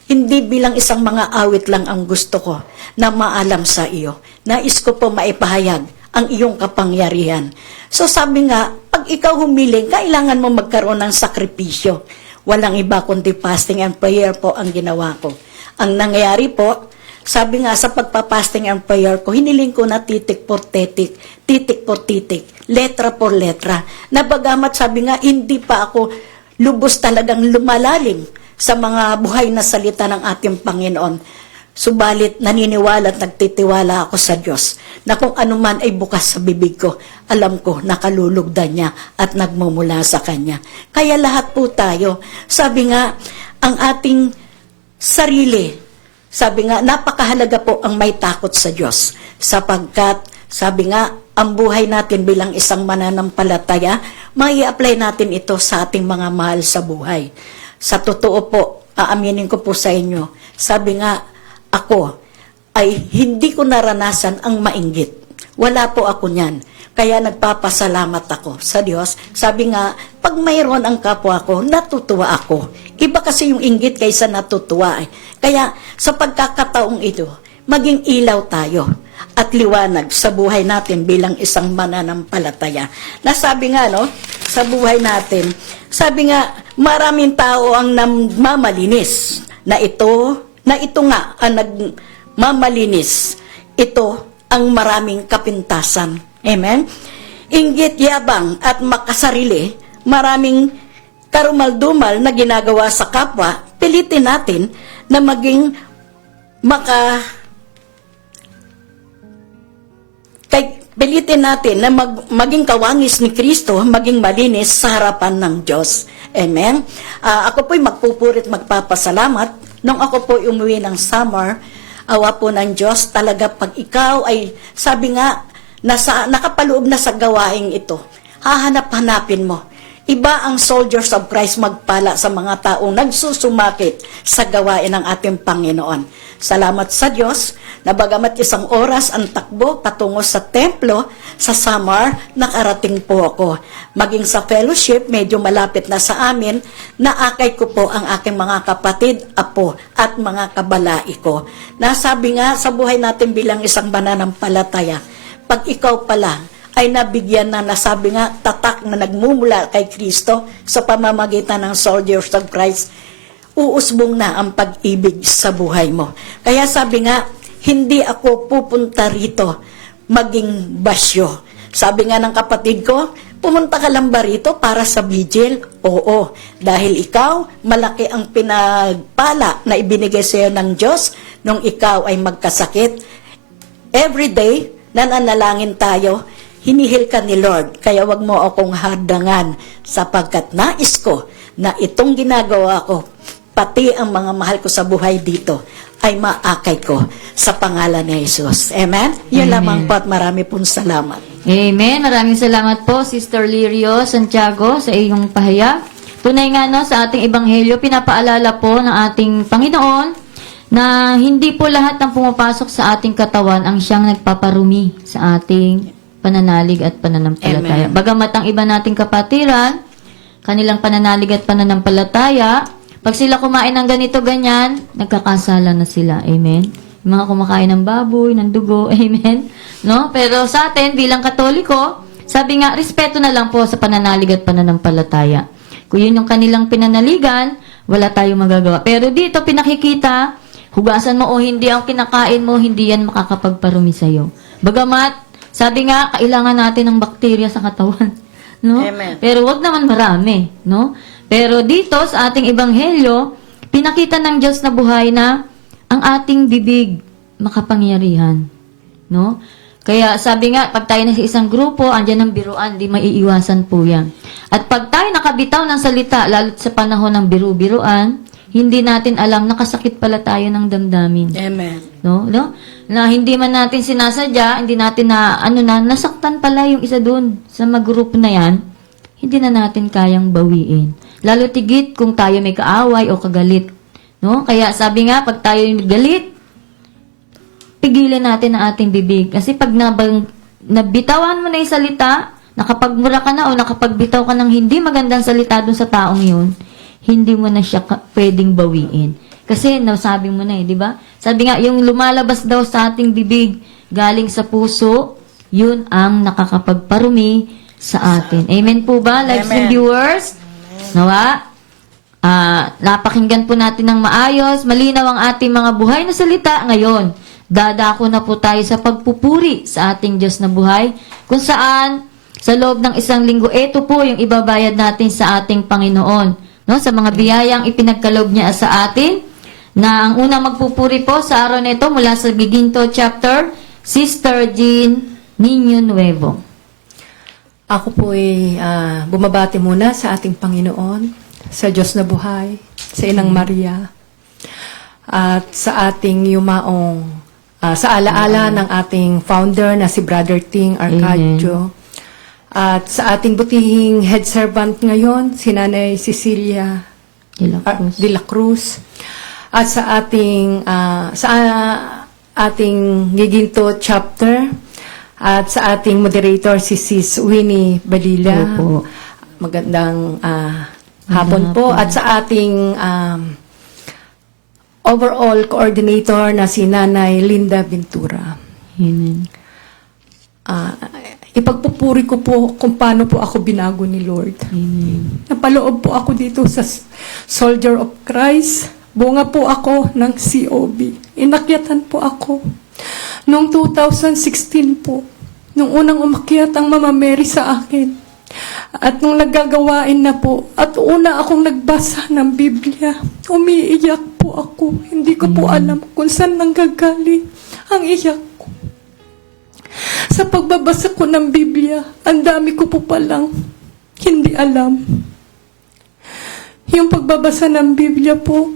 hindi bilang isang mga awit lang ang gusto ko na maalam sa iyo. Nais ko po maipahayag ang iyong kapangyarihan. So sabi nga, pag ikaw humiling, kailangan mo magkaroon ng sakripisyo. Walang iba kundi fasting and prayer po ang ginawa ko. Ang nangyayari po, sabi nga sa pagpapasting and prayer ko, hiniling ko na titik por titik, titik por titik, letra por letra. Nabagamat sabi nga, hindi pa ako lubos talagang lumalalim sa mga buhay na salita ng ating Panginoon. Subalit naniniwala at nagtitiwala ako sa Diyos na kung anuman ay bukas sa bibig ko, alam ko nakalulugdan niya at nagmumula sa Kanya. Kaya lahat po tayo, sabi nga, ang ating sarili, sabi nga, napakahalaga po ang may takot sa Diyos. Sapagkat, sabi nga, ang buhay natin bilang isang mananampalataya, may apply natin ito sa ating mga mahal sa buhay. Sa totoo po, aaminin ko po sa inyo, sabi nga, ako ay hindi ko naranasan ang mainggit. Wala po ako niyan. Kaya nagpapasalamat ako sa Diyos. Sabi nga, pag mayroon ang kapwa ko, natutuwa ako. Iba kasi yung inggit kaysa natutuwa. Kaya sa pagkakataong ito, maging ilaw tayo at liwanag sa buhay natin bilang isang mananampalataya. Nasabi nga, no, sa buhay natin, sabi nga, maraming tao ang namamalinis na ito nga ang nagmamalinis. Ito ang maraming kapintasan. Amen? Inggit, yabang at makasarili, maraming karumal-dumal na ginagawa sa kapwa, pilitin natin na maging pilitin natin na maging kawangis ni Kristo, maging malinis sa harapan ng Diyos. Amen? Ako po'y magpupurit, magpapasalamat. Nung ako po'y umuwi ng summer, awa po ng Diyos, talaga pag ikaw ay, sabi nga, nakapaloob na sa gawaing ito, hahanap-hanapin mo. Iba ang soldiers of Christ magpala sa mga taong nagsusumakit sa gawain ng ating Panginoon. Salamat sa Diyos na bagamat isang oras ang takbo patungo sa templo sa Samar, nakarating po ako. Maging sa fellowship, medyo malapit na sa amin, naakay ko po ang aking mga kapatid, apo at mga kabalai ko. Nasabi nga sa buhay natin bilang isang mananampalataya, pag ikaw pala ay nabigyan na nasabi nga tatak na nagmumula kay Kristo sa pamamagitan ng soldiers of Christ, uusbong na ang pag-ibig sa buhay mo. Kaya sabi nga, hindi ako pupunta rito maging basyo. Sabi nga ng kapatid ko, pumunta ka lang ba rito para sa vigil? Oo, dahil ikaw, malaki ang pinagpala na ibinigay sa iyo ng Diyos nung ikaw ay magkasakit. Every day, nananalangin tayo, hinihil ka ni Lord, kaya wag mo akong hadangan sapagkat nais ko na itong ginagawa ko, pati ang mga mahal ko sa buhay dito, ay maakay ko sa pangalan ni Jesus. Amen? Yun lamang po at marami pong salamat. Amen. Maraming salamat po, Sister Lirio Santiago, sa iyong pahayag. Tunay nga, no, sa ating ebanghelyo, pinapaalala po ng ating Panginoon na hindi po lahat ng pumapasok sa ating katawan ang siyang nagpaparumi sa ating pananalig at pananampalataya. Amen. Bagamat ang iba nating kapatiran, kanilang pananalig at pananampalataya, pag sila kumain ng ganito, ganyan, nagkakasala na sila. Amen? Yung mga kumakain ng baboy, ng dugo. Amen? No? Pero sa atin, bilang Katoliko, sabi nga, respeto na lang po sa pananalig at pananampalataya. Kung yun yung kanilang pinanaligan, wala tayong magagawa. Pero dito, pinakikita, hugasan mo o hindi ang kinakain mo, hindi yan makakapagparumi sa'yo. Bagamat, sabi nga, kailangan natin ng bakterya sa katawan. No? Amen. Pero wag naman marami. No? Pero dito, sa ating ebanghelyo, pinakita ng Diyos na buhay na ang ating bibig makapangyarihan. No? Kaya sabi nga, pag tayo na sa isang grupo, andyan ang biruan, di maiiwasan po yan. At pag tayo nakabitaw ng salita, lalo sa panahon ng biru-biruan, hindi natin alam, nakasakit pala tayo ng damdamin. Amen. No? Na hindi man natin sinasadya, hindi natin nasaktan pala yung isa doon sa mag-group na yan, hindi na natin kayang bawiin. Lalo tigit kung tayo may kaaway o kagalit. No? Kaya sabi nga, pag tayo galit, pigilan natin ang ating bibig. Kasi pag nabitawan mo na yung salita, nakapagmura ka na o nakapagbitaw ka ng hindi magandang salita doon sa taong yun, hindi mo na siya pwedeng bawiin. Kasi nasabi mo na di ba? Sabi nga, yung lumalabas daw sa ating bibig, galing sa puso, yun ang nakakapagparumi sa atin. Amen po ba, lives and viewers? Nawa? Napakinggan po natin ng maayos, malinaw ang ating mga buhay na salita ngayon. Dadako na po tayo sa pagpupuri sa ating Diyos na buhay, kung saan, sa loob ng isang linggo, ito po yung ibabayad natin sa ating Panginoon. No, sa mga biyayang ipinagkaloob niya sa atin, na ang unang magpupuri po sa araw nito mula sa Giginto chapter, Sister Jean Niño Nuevo. Ako po ay bumabati muna sa ating Panginoon, sa Diyos na buhay, sa Inang Maria, at sa ating yumaong, sa alaala ng ating founder na si Brother Ting Arcadio, at sa ating butihing head servant ngayon, si Nanay Cecilia de la Cruz. At sa ating Giginto chapter, At sa ating moderator, si Sis Winnie Balila. Opo. Magandang hapon po. At sa ating overall coordinator na si Nanay Linda Ventura. Amen. Ipagpupuri ko po kung paano po ako binago ni Lord. Amen. Napaloob po ako dito sa Soldier of Christ. Bunga po ako ng COB. Inakyatan po ako. Noong 2016 po, nung unang umakyat ang Mama Mary sa akin. At nung naggagawain na po, at una akong nagbasa ng Biblia, umiiyak po ako. Hindi ko po alam kung saan nanggagaling ang iyak ko. Sa pagbabasa ko ng Biblia, ang dami ko po palang hindi alam. Yung pagbabasa ng Biblia po,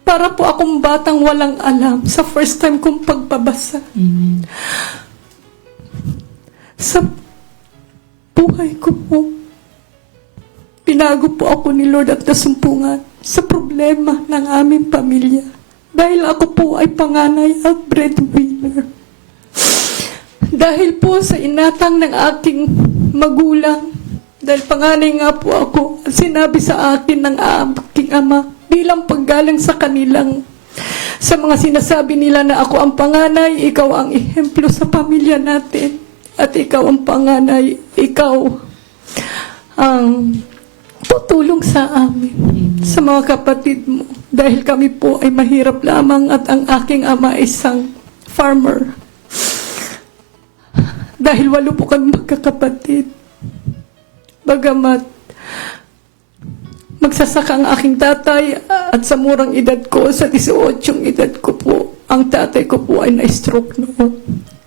para po akong batang walang alam sa first time kong pagbabasa. Amen. Sa buhay ko po, pinago po ako ni Lord at nasumpungan sa problema ng aming pamilya. Dahil ako po ay panganay at breadwinner. Dahil po sa inatang ng aking magulang, dahil panganay nga po ako, at sinabi sa akin ng aking ama, bilang paggalang sa kanilang, sa mga sinasabi nila na ako ang panganay, ikaw ang ehemplo sa pamilya natin. At ikaw ang panganay, ikaw ang tutulong sa amin, sa mga kapatid mo. Dahil kami po ay mahirap lamang at ang aking ama ay isang farmer. Dahil 8 po kami magkakapatid. Bagamat magsasaka ang aking tatay at sa murang edad ko, sa 18 edad ko po, ang tatay ko po ay na-stroke noon.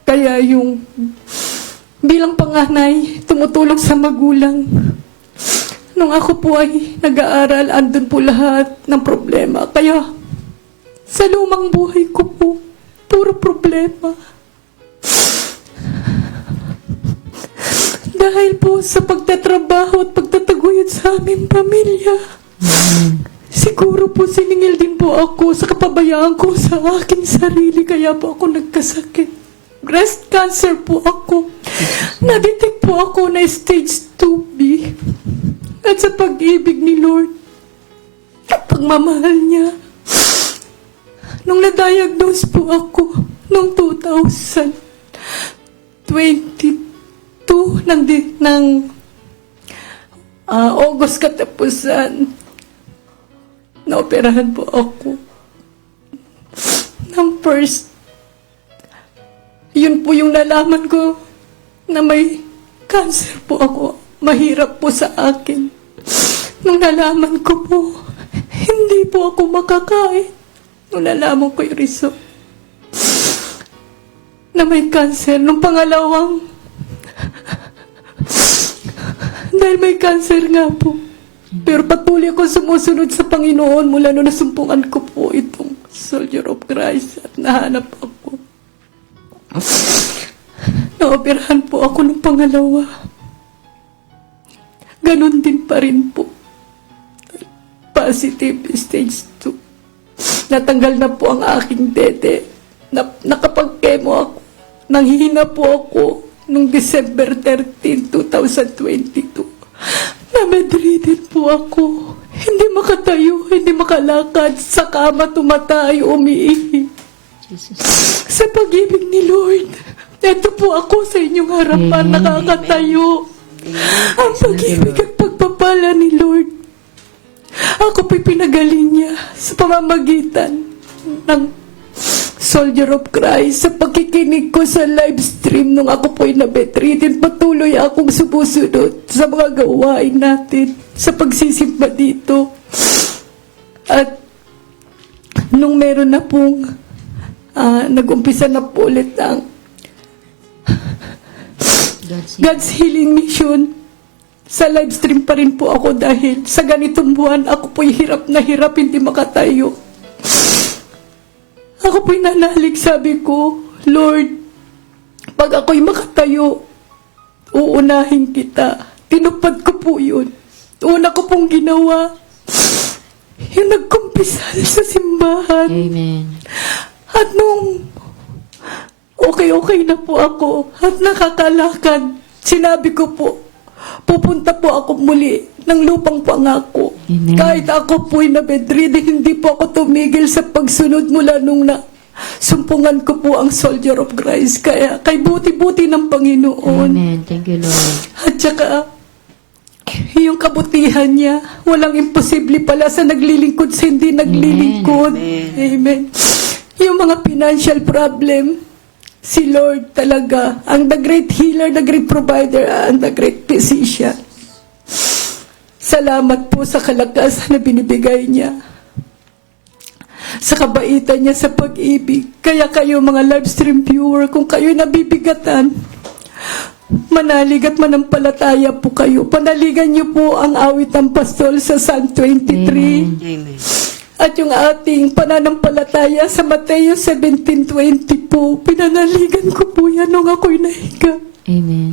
Kaya yung bilang panganay, tumutulong sa magulang. Nung ako po ay nag-aaral, andun po lahat ng problema. Kaya sa lumang buhay ko po, puro problema. Dahil po sa pagtatrabaho at pagtataguyod sa aming pamilya, siguro po siningil din po ako sa kapabayaan ko sa aking sarili, kaya po ako nagkasakit. Breast cancer po ako. Na-detect po ako na stage 2B. At sa pag-ibig ni Lord, at pagmamahal niya, nung na-diagnose po ako, noong 2022, ng August katapusan, naoperahan po ako ng first. Yun po yung nalaman ko na may cancer po ako. Mahirap po sa akin. Nung nalaman ko po, hindi po ako makakain. Nung nalaman ko yung result na may cancer. Nung pangalawang, dahil may cancer nga po. Pero patuloy ako sumusunod sa Panginoon mula nung nasumpungan ko po itong Soldier of Christ at nahanap ako. Naoperahan po ako ng pangalawa. Ganon din pa rin po. Positive stage 2. Natanggal na po ang aking dede. Nakapag-chemo ako. Nanghihina po ako noong December 13, 2022. Na-bedridden po ako. Hindi makatayo, hindi makalakad. Sa kama tumatayo, umiihi. Sa pag-ibig ni Lord, eto po ako sa inyong harapan, nakakatayo. Ang pag-ibig at pagpapala ni Lord. Ako po'y pinagaling niya sa pamamagitan ng Soldier of Christ. Sa pagkikinig ko sa live stream nung ako po'y na-bedridden, patuloy akong sumusunod sa mga gawain natin, sa pagsisimba dito. At nung meron na pong nag-umpisa na po ulit ang God's Healing Mission, sa live stream pa rin po ako dahil sa ganitong buwan ako po'y hirap na hirap, hindi makatayo. Ako po'y nanalig, sabi ko, Lord, pag ako'y makatayo, uunahin kita. Tinupad ko po yun. Una ko pong ginawa, yung nagkumpisal sa simbahan. Amen. At nung okay okay na po ako at nakakalakad. Sinabi ko po, pupunta po ako muli ng lupang pangako. Amen. Kahit ako po'y na-bedridden, hindi po ako tumigil sa pagsunod mula nung sumpungan ko po ang Soldier of Christ. Kaya kay buti-buti ng Panginoon. Amen. Thank you, Lord. At saka, yung kabutihan niya, walang imposible pala sa naglilingkod sa hindi naglilingkod. Amen. Yung mga financial problem, si Lord talaga, ang the great healer, the great provider, and the great physician. Salamat po sa kalakasan na binibigay niya. Sa kabaitan niya sa pag-ibig. Kaya kayo mga live stream viewer, kung kayo nabibigatan, manalig at manampalataya po kayo. Panaligan niyo po ang awit ng pastol sa Psalm 23. Amen. At yung ating pananampalataya sa Mateo 17:20 po, pinanaligan ko po yan nung ako'y nahiga. Amen.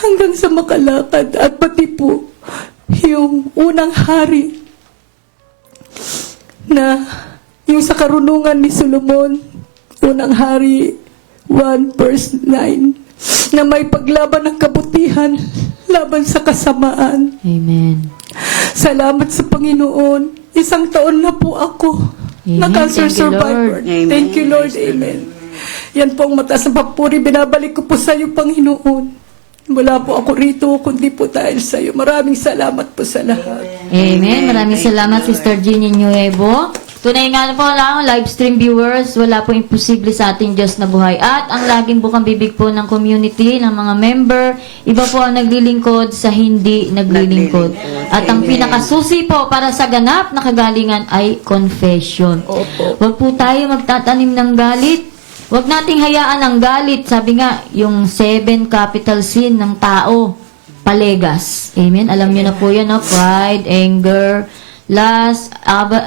Hanggang sa makalakad at pati po yung unang hari na yung sa karunungan ni Solomon, unang hari 1 verse 9, na may paglaban ng kabutihan laban sa kasamaan. Amen. Salamat sa Panginoon. 1 taon na po ako Amen. na cancer Thank you, survivor. Lord. Amen. Thank you, Lord. Amen. Yan po ang mataas na papuri. Binabalik ko po sa iyo, Panginoon. Wala po ako rito, kundi po dahil sa iyo. Maraming salamat po sa lahat. Amen. Maraming salamat, Sister Jeannie Nuevo. Tunay nga po lang, live stream viewers, wala po imposible sa ating Diyos na buhay. At ang laging bukang bibig po ng community, ng mga member, iba po ang naglilingkod sa hindi naglilingkod. At ang pinakasusi po para sa ganap na kagalingan ay confession. Huwag po tayo magtatanim ng galit. Huwag nating hayaan ang galit. Sabi nga, yung 7 capital sin ng tao, palegas. Amen? Alam niyo na po yan, no? Pride, anger, lust,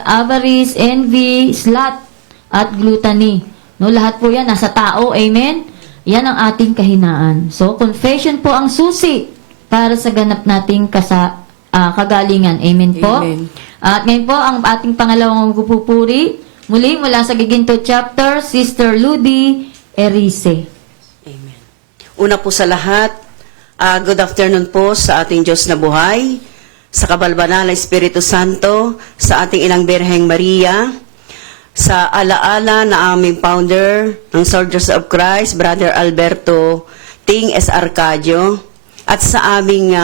avarice, envy, sloth, at gluttony. No, lahat po yan nasa tao. Amen? Yan ang ating kahinaan. So, confession po ang susi para sa ganap nating kagalingan. Amen po? Amen. At ngayon po, ang ating pangalawang magpupuri, muli mula sa Giginto chapter, Sister Ludi Erice. Amen. Una po sa lahat, good afternoon po sa ating Diyos na buhay, sa kabalbanal na Espiritu Santo, sa ating Inang Birheng Maria, sa alaala na aming founder ng Soldiers of Christ, Brother Alberto Ting S. Arcadio, at sa aming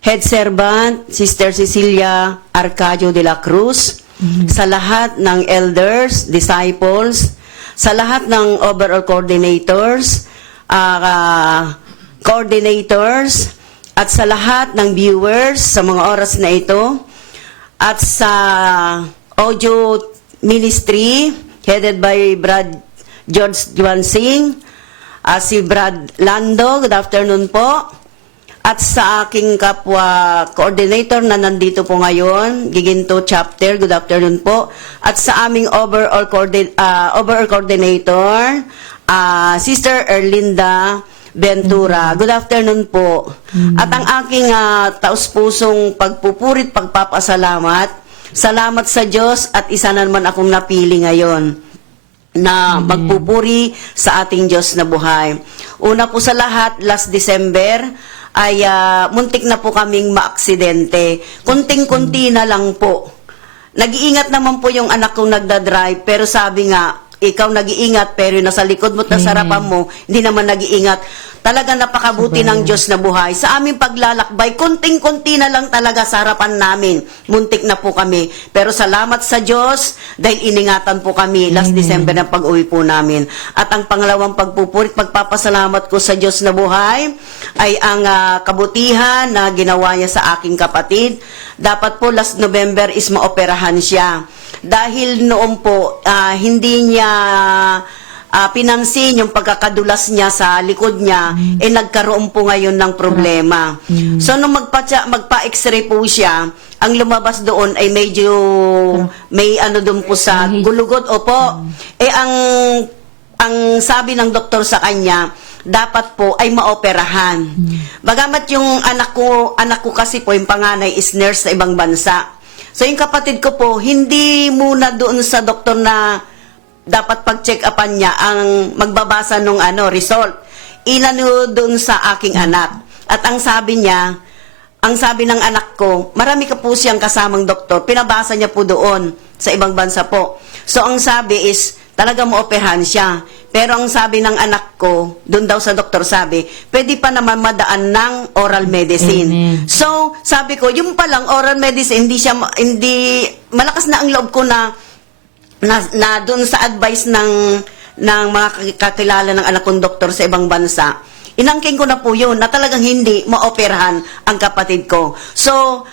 head servant, Sister Cecilia Arcadio de la Cruz, sa lahat ng elders, disciples, sa lahat ng overall coordinators, at sa lahat ng viewers sa mga oras na ito, at sa audio ministry headed by Brad George Juan Singh, si Brad Lando, good afternoon po, at sa aking kapwa coordinator na nandito po ngayon, Giginto chapter, good afternoon po, at sa aming overall coordinator, Sister Erlinda Ventura. Good afternoon po. At ang aking taus-pusong pagpupurit, pagpapasalamat, salamat sa Diyos at isa na naman akong napili ngayon na magpupuri sa ating Diyos na buhay. Una po sa lahat, last December, ay muntik na po kaming maaksidente. Kunting-kunti na lang po. Nag-iingat naman po yung anak kong nagdadrive, pero sabi nga, ikaw nag-iingat, pero nasa likod mo at nasa harapan mo, hindi naman nag-iingat. Talaga napakabuti ng Diyos na buhay. Sa aming paglalakbay, kunting-kunti na lang talaga sa harapan namin. Muntik na po kami. Pero salamat sa Diyos dahil iningatan po kami last December na pag-uwi po namin. At ang pangalawang pagpupurit, pagpapasalamat ko sa Diyos na buhay ay ang kabutihan na ginawa niya sa aking kapatid. Dapat po last November is maoperahan siya. Dahil noon po, hindi niya pinansin yung pagkakadulas niya sa likod niya, nagkaroon po ngayon ng problema. So, nung magpa-x-ray po siya, ang lumabas doon ay medyo may ano doon po sa gulugod. Opo. Ang sabi ng doktor sa kanya, dapat po ay maoperahan. Bagamat yung anak ko kasi po, yung panganay is nurse sa ibang bansa. So, yung kapatid ko po, hindi muna doon sa doktor na dapat pag-check upan niya ang magbabasa nung result. Inano doon sa aking anak. At ang sabi niya, ang sabi ng anak ko, marami ka po siyang kasamang doktor. Pinabasa niya po doon sa ibang bansa po. So ang sabi is, talaga maoperahan siya. Pero ang sabi ng anak ko, doon daw sa doktor sabi, pwede pa naman madaan ng oral medicine. Amen. So, sabi ko, yung palang oral medicine, hindi malakas na ang loob ko na doon sa advice ng mga kakilala ng anak kong doktor sa ibang bansa. Inangking ko na po yun, na talagang hindi maoperahan ang kapatid ko. So,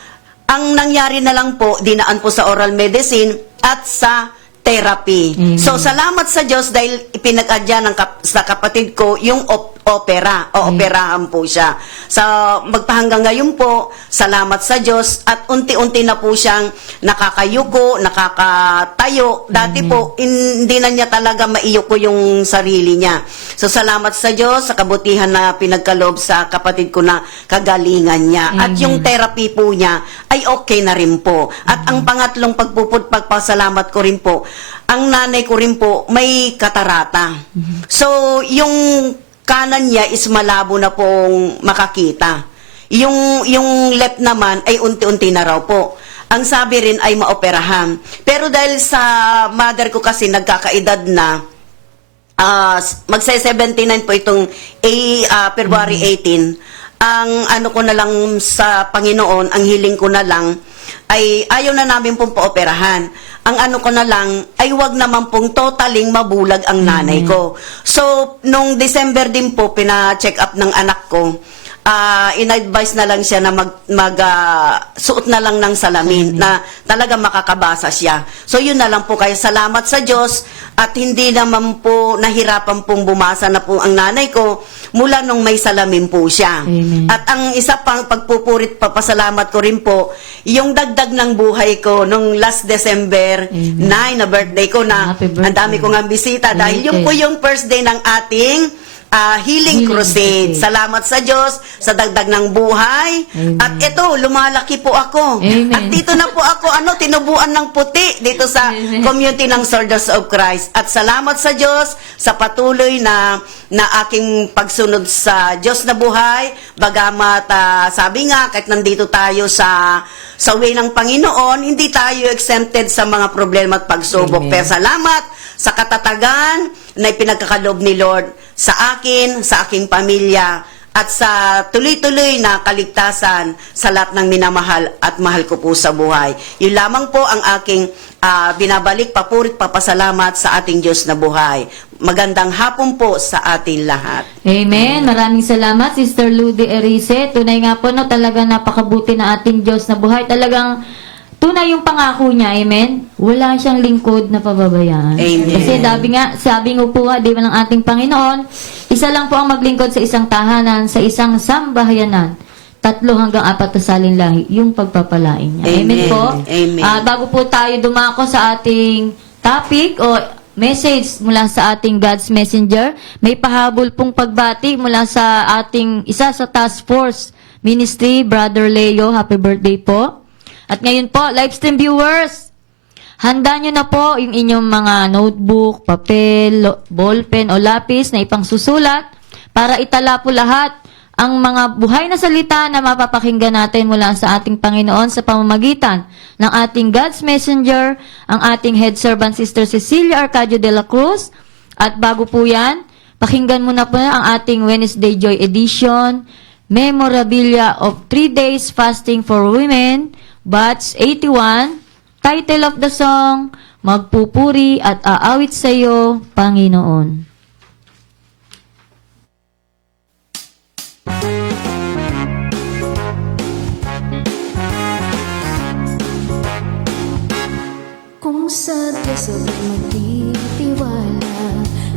ang nangyari na lang po, dinaan po sa oral medicine at sa therapy. So, salamat sa Diyos dahil ipinag-adya sa kapatid ko yung opera. O operahan po siya. So, magpahanggang ngayon po, salamat sa Diyos at unti-unti na po siyang nakakayuko, nakakatayo. Dati po, hindi na niya talaga maiyuko yung sarili niya. So, salamat sa Diyos sa kabutihan na pinagkaloob sa kapatid ko na kagalingan niya. At yung therapy po niya ay okay na rin po. At ang pangatlong pagpasalamat ko rin po, ang nanay ko rin po may katarata. So, yung kanan niya is malabo na pong makakita. Yung left naman ay unti-unti na raw po. Ang sabi rin ay maoperahan. Pero dahil sa mother ko kasi nagkakaedad na, magse-79 po itong February 18, ang ano ko na lang sa Panginoon, ang hiling ko na lang, ay ayaw na namin pong paoperahan. Ang ano ko na lang, ay wag naman pong totaling mabulag ang nanay ko. So, nung December din po, pina-check up ng anak ko, in-advise na lang siya na suot na lang ng salamin na talaga makakabasa siya. So, yun na lang po. Kaya salamat sa Diyos at hindi naman po nahirapan pong bumasa na po ang nanay ko mula nung may salamin po siya. Amen. At ang isa pang pagpupurit, papasalamat ko rin po, yung dagdag ng buhay ko nung last December 9 na birthday ko na Happy birthday. ang dami kong ang bisita dahil yung po yung first day ng ating Healing Crusade. Salamat sa Diyos sa dagdag ng buhay. Amen. At ito, lumalaki po ako. Amen. At dito na po ako, tinubuan ng puti dito sa community ng Soldiers of Christ. At salamat sa Diyos sa patuloy na aking pagsunod sa Diyos na buhay. Bagamat sabi nga, kahit nandito tayo sa way ng Panginoon, hindi tayo exempted sa mga problema at pagsubok. Amen. Pero salamat sa katatagan na ipinagkakaloob ni Lord sa akin, sa aking pamilya, at sa tuloy-tuloy na kaligtasan sa lahat ng minamahal at mahal ko po sa buhay. Yun lamang po ang aking binabalik, papurit, papasalamat sa ating Diyos na buhay. Magandang hapon po sa ating lahat. Amen. Maraming salamat, Sister Ludy Erice. Tunay nga po, talagang napakabuti na ating Diyos na buhay. Talagang tunay yung pangako niya, amen? Wala siyang lingkod na pababayaan. Amen. Kasi sabi nga po di ba ng ating Panginoon, isa lang po ang maglingkod sa isang tahanan, sa isang sambahayanan. 3 hanggang 4 na salinlahi, yung pagpapalain niya. Amen, Amen po? Amen. Bago po tayo dumako sa ating topic o message mula sa ating God's Messenger, may pahabol pong pagbati mula sa ating isa sa Task Force Ministry, Brother Leo. Happy birthday po. At ngayon po, live stream viewers, handa nyo na po yung inyong mga notebook, papel, ballpen o lapis na ipangsusulat para itala po lahat ang mga buhay na salita na mapapakinggan natin mula sa ating Panginoon sa pamamagitan ng ating God's Messenger, ang ating head servant Sister Cecilia Arcadio de la Cruz. At bago po yan, pakinggan muna po ang ating Wednesday Joy Edition, Memorabilia of 3 Days Fasting for Women, Batch 81, title of the song, Magpupuri at Aawit sa iyo, Panginoon. Kung sa Diyos ako'y magtitiwala,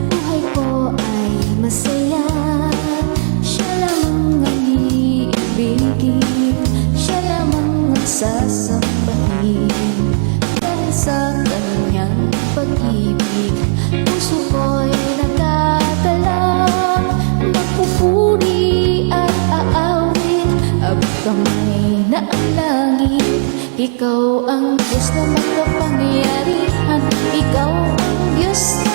buhay ko ay masaya. Siya lamang ang iibigin, siya lamang ang sasambahin. Dahil sa kanyang pag-ibig, puso ko'y nagdadalak. Magpupuri at aawit, abot kamay na ang langit. Ikaw ang Diyos na makapangyarihan, ikaw ang Diyos na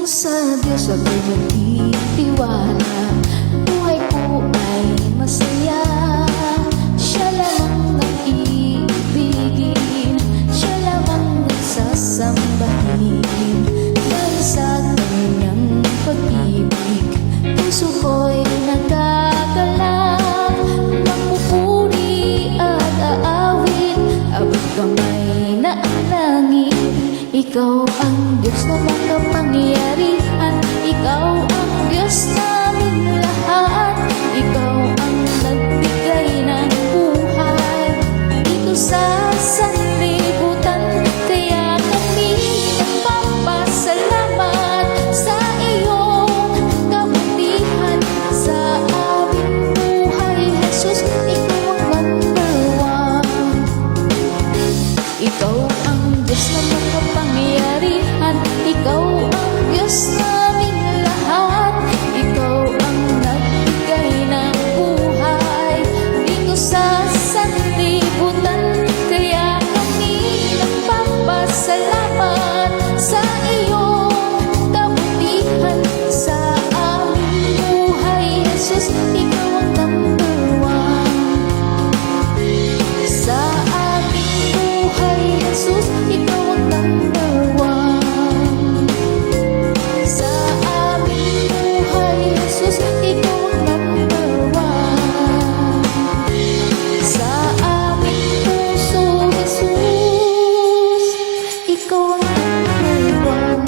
Kung sa Diyos ako'y magtitiwala, buhay ko ay masaya. Siya lamang ang iibigin, siya lamang ang sasambahin. Dahil sa kanyang pag-ibig, puso ko'y nagagalak. Magpupuri at aawit, abot kamay na ang langit. Ikaw ang Diyos na makapangyarihan, ikaw ang Diyos namin lahat. Ikaw ang nagbigay ng buhay dito sa sanlibutan. Kaya kami nagpapasalamat sa iyong kabutihan sa aming buhay. Jesus, ikaw ang number one. Ikaw ang Diyos na makapangyarihan, ikaw ang Diyos namin lahat. Ikaw ang nagbigay ng buhay dito sa sanlibutan. Kaya kami nagpapasalamat sa iyong kabutihan sa aming buhay. Jesus, ikaw ang number one. Sa aming buhay, Jesus, ikaw ang number one. Sa aming buhay, Jesus, ikaw ang number one. Sa aming puso, Jesus, ikaw ang number one.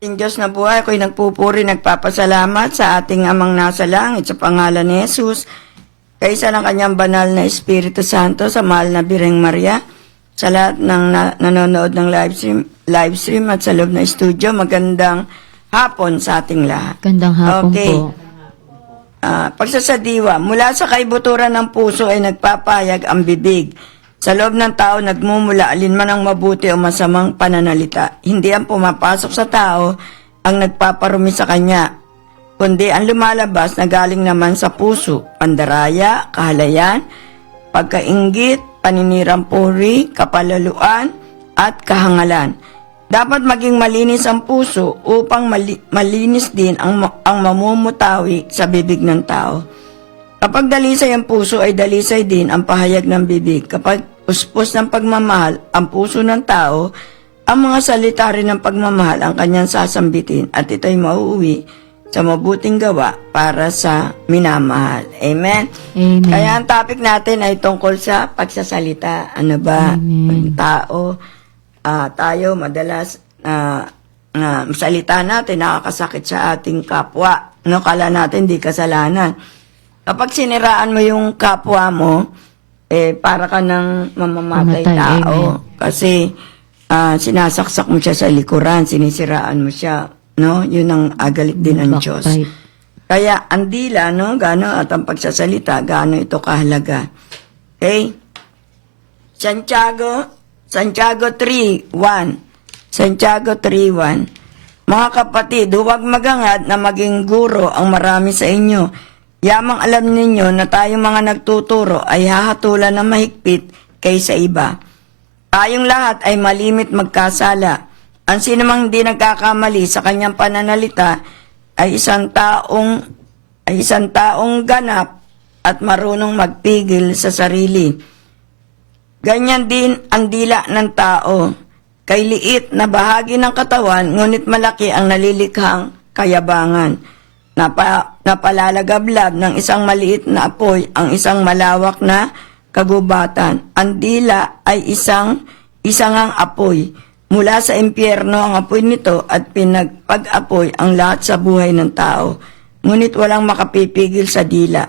Ating Diyos na buhay, ako'y nagpupuri, nagpapasalamat sa ating Amang nasa langit sa pangalan ni Jesus, kaysa ng kanyang banal na Espiritu Santo, sa mahal na Birheng Maria, sa lahat ng nanonood ng live stream at sa loob na studio. Magandang hapon sa ating lahat. Gandang hapon Okay. po. Pagsasadiwa, mula sa kaibuturan ng puso ay nagpapayag ang bibig. Sa loob ng tao nagmumula alinman ang mabuti o masamang pananalita. Hindi ang pumapasok sa tao ang nagpaparumi sa kanya, kundi ang lumalabas na galing naman sa puso: pandaraya, kahalayan, pagkainggit, paninirang puri, kapalaluan, at kahangalan. Dapat maging malinis ang puso upang malinis din ang mamumutawi sa bibig ng tao. Kapag dalisay ang puso ay dalisay din ang pahayag ng bibig. Kapag puspos ng pagmamahal ang puso ng tao, ang mga salita rin ng pagmamahal ang kanyang sasambitin, at ito'y mauuwi sa mabuting gawa para sa minamahal. Amen? Amen. Kaya ang topic natin ay tungkol sa pagsasalita. Ano ba? Ang tao, tayo madalas salita natin nakakasakit sa ating kapwa. No, kala natin di kasalanan. Kapag siniraan mo yung kapwa mo, para ka ng mamamatay Mamatay, tao. amen. Kasi sinasaksak mo siya sa likuran, sinisiraan mo siya. No? Yun ang agalit din ng Diyos. Backbite. Kaya ang dila, no, gaano, at ang pagsasalita, gaano ito kahalaga. Okay? Santiago 3:1. Santiago 3:1. Mga kapatid, huwag magangad na maging guro ang marami sa inyo. Yamang alam ninyo na tayong mga nagtuturo ay hahatulan ng mahigpit kaysa iba. Tayong lahat ay malimit magkasala. Ang sinumang di nagkakamali sa kanyang pananalita ay isang taong ganap at marunong magpigil sa sarili. Ganyan din ang dila ng tao. Kay liit na bahagi ng katawan, ngunit malaki ang nalilikhang kayabangan. Napalalagablab ng isang maliit na apoy ang isang malawak na kagubatan. Ang dila ay isang ang apoy. Mula sa impyerno ang apoy nito at pinagpag-apoy ang lahat sa buhay ng tao. Ngunit walang makapipigil sa dila.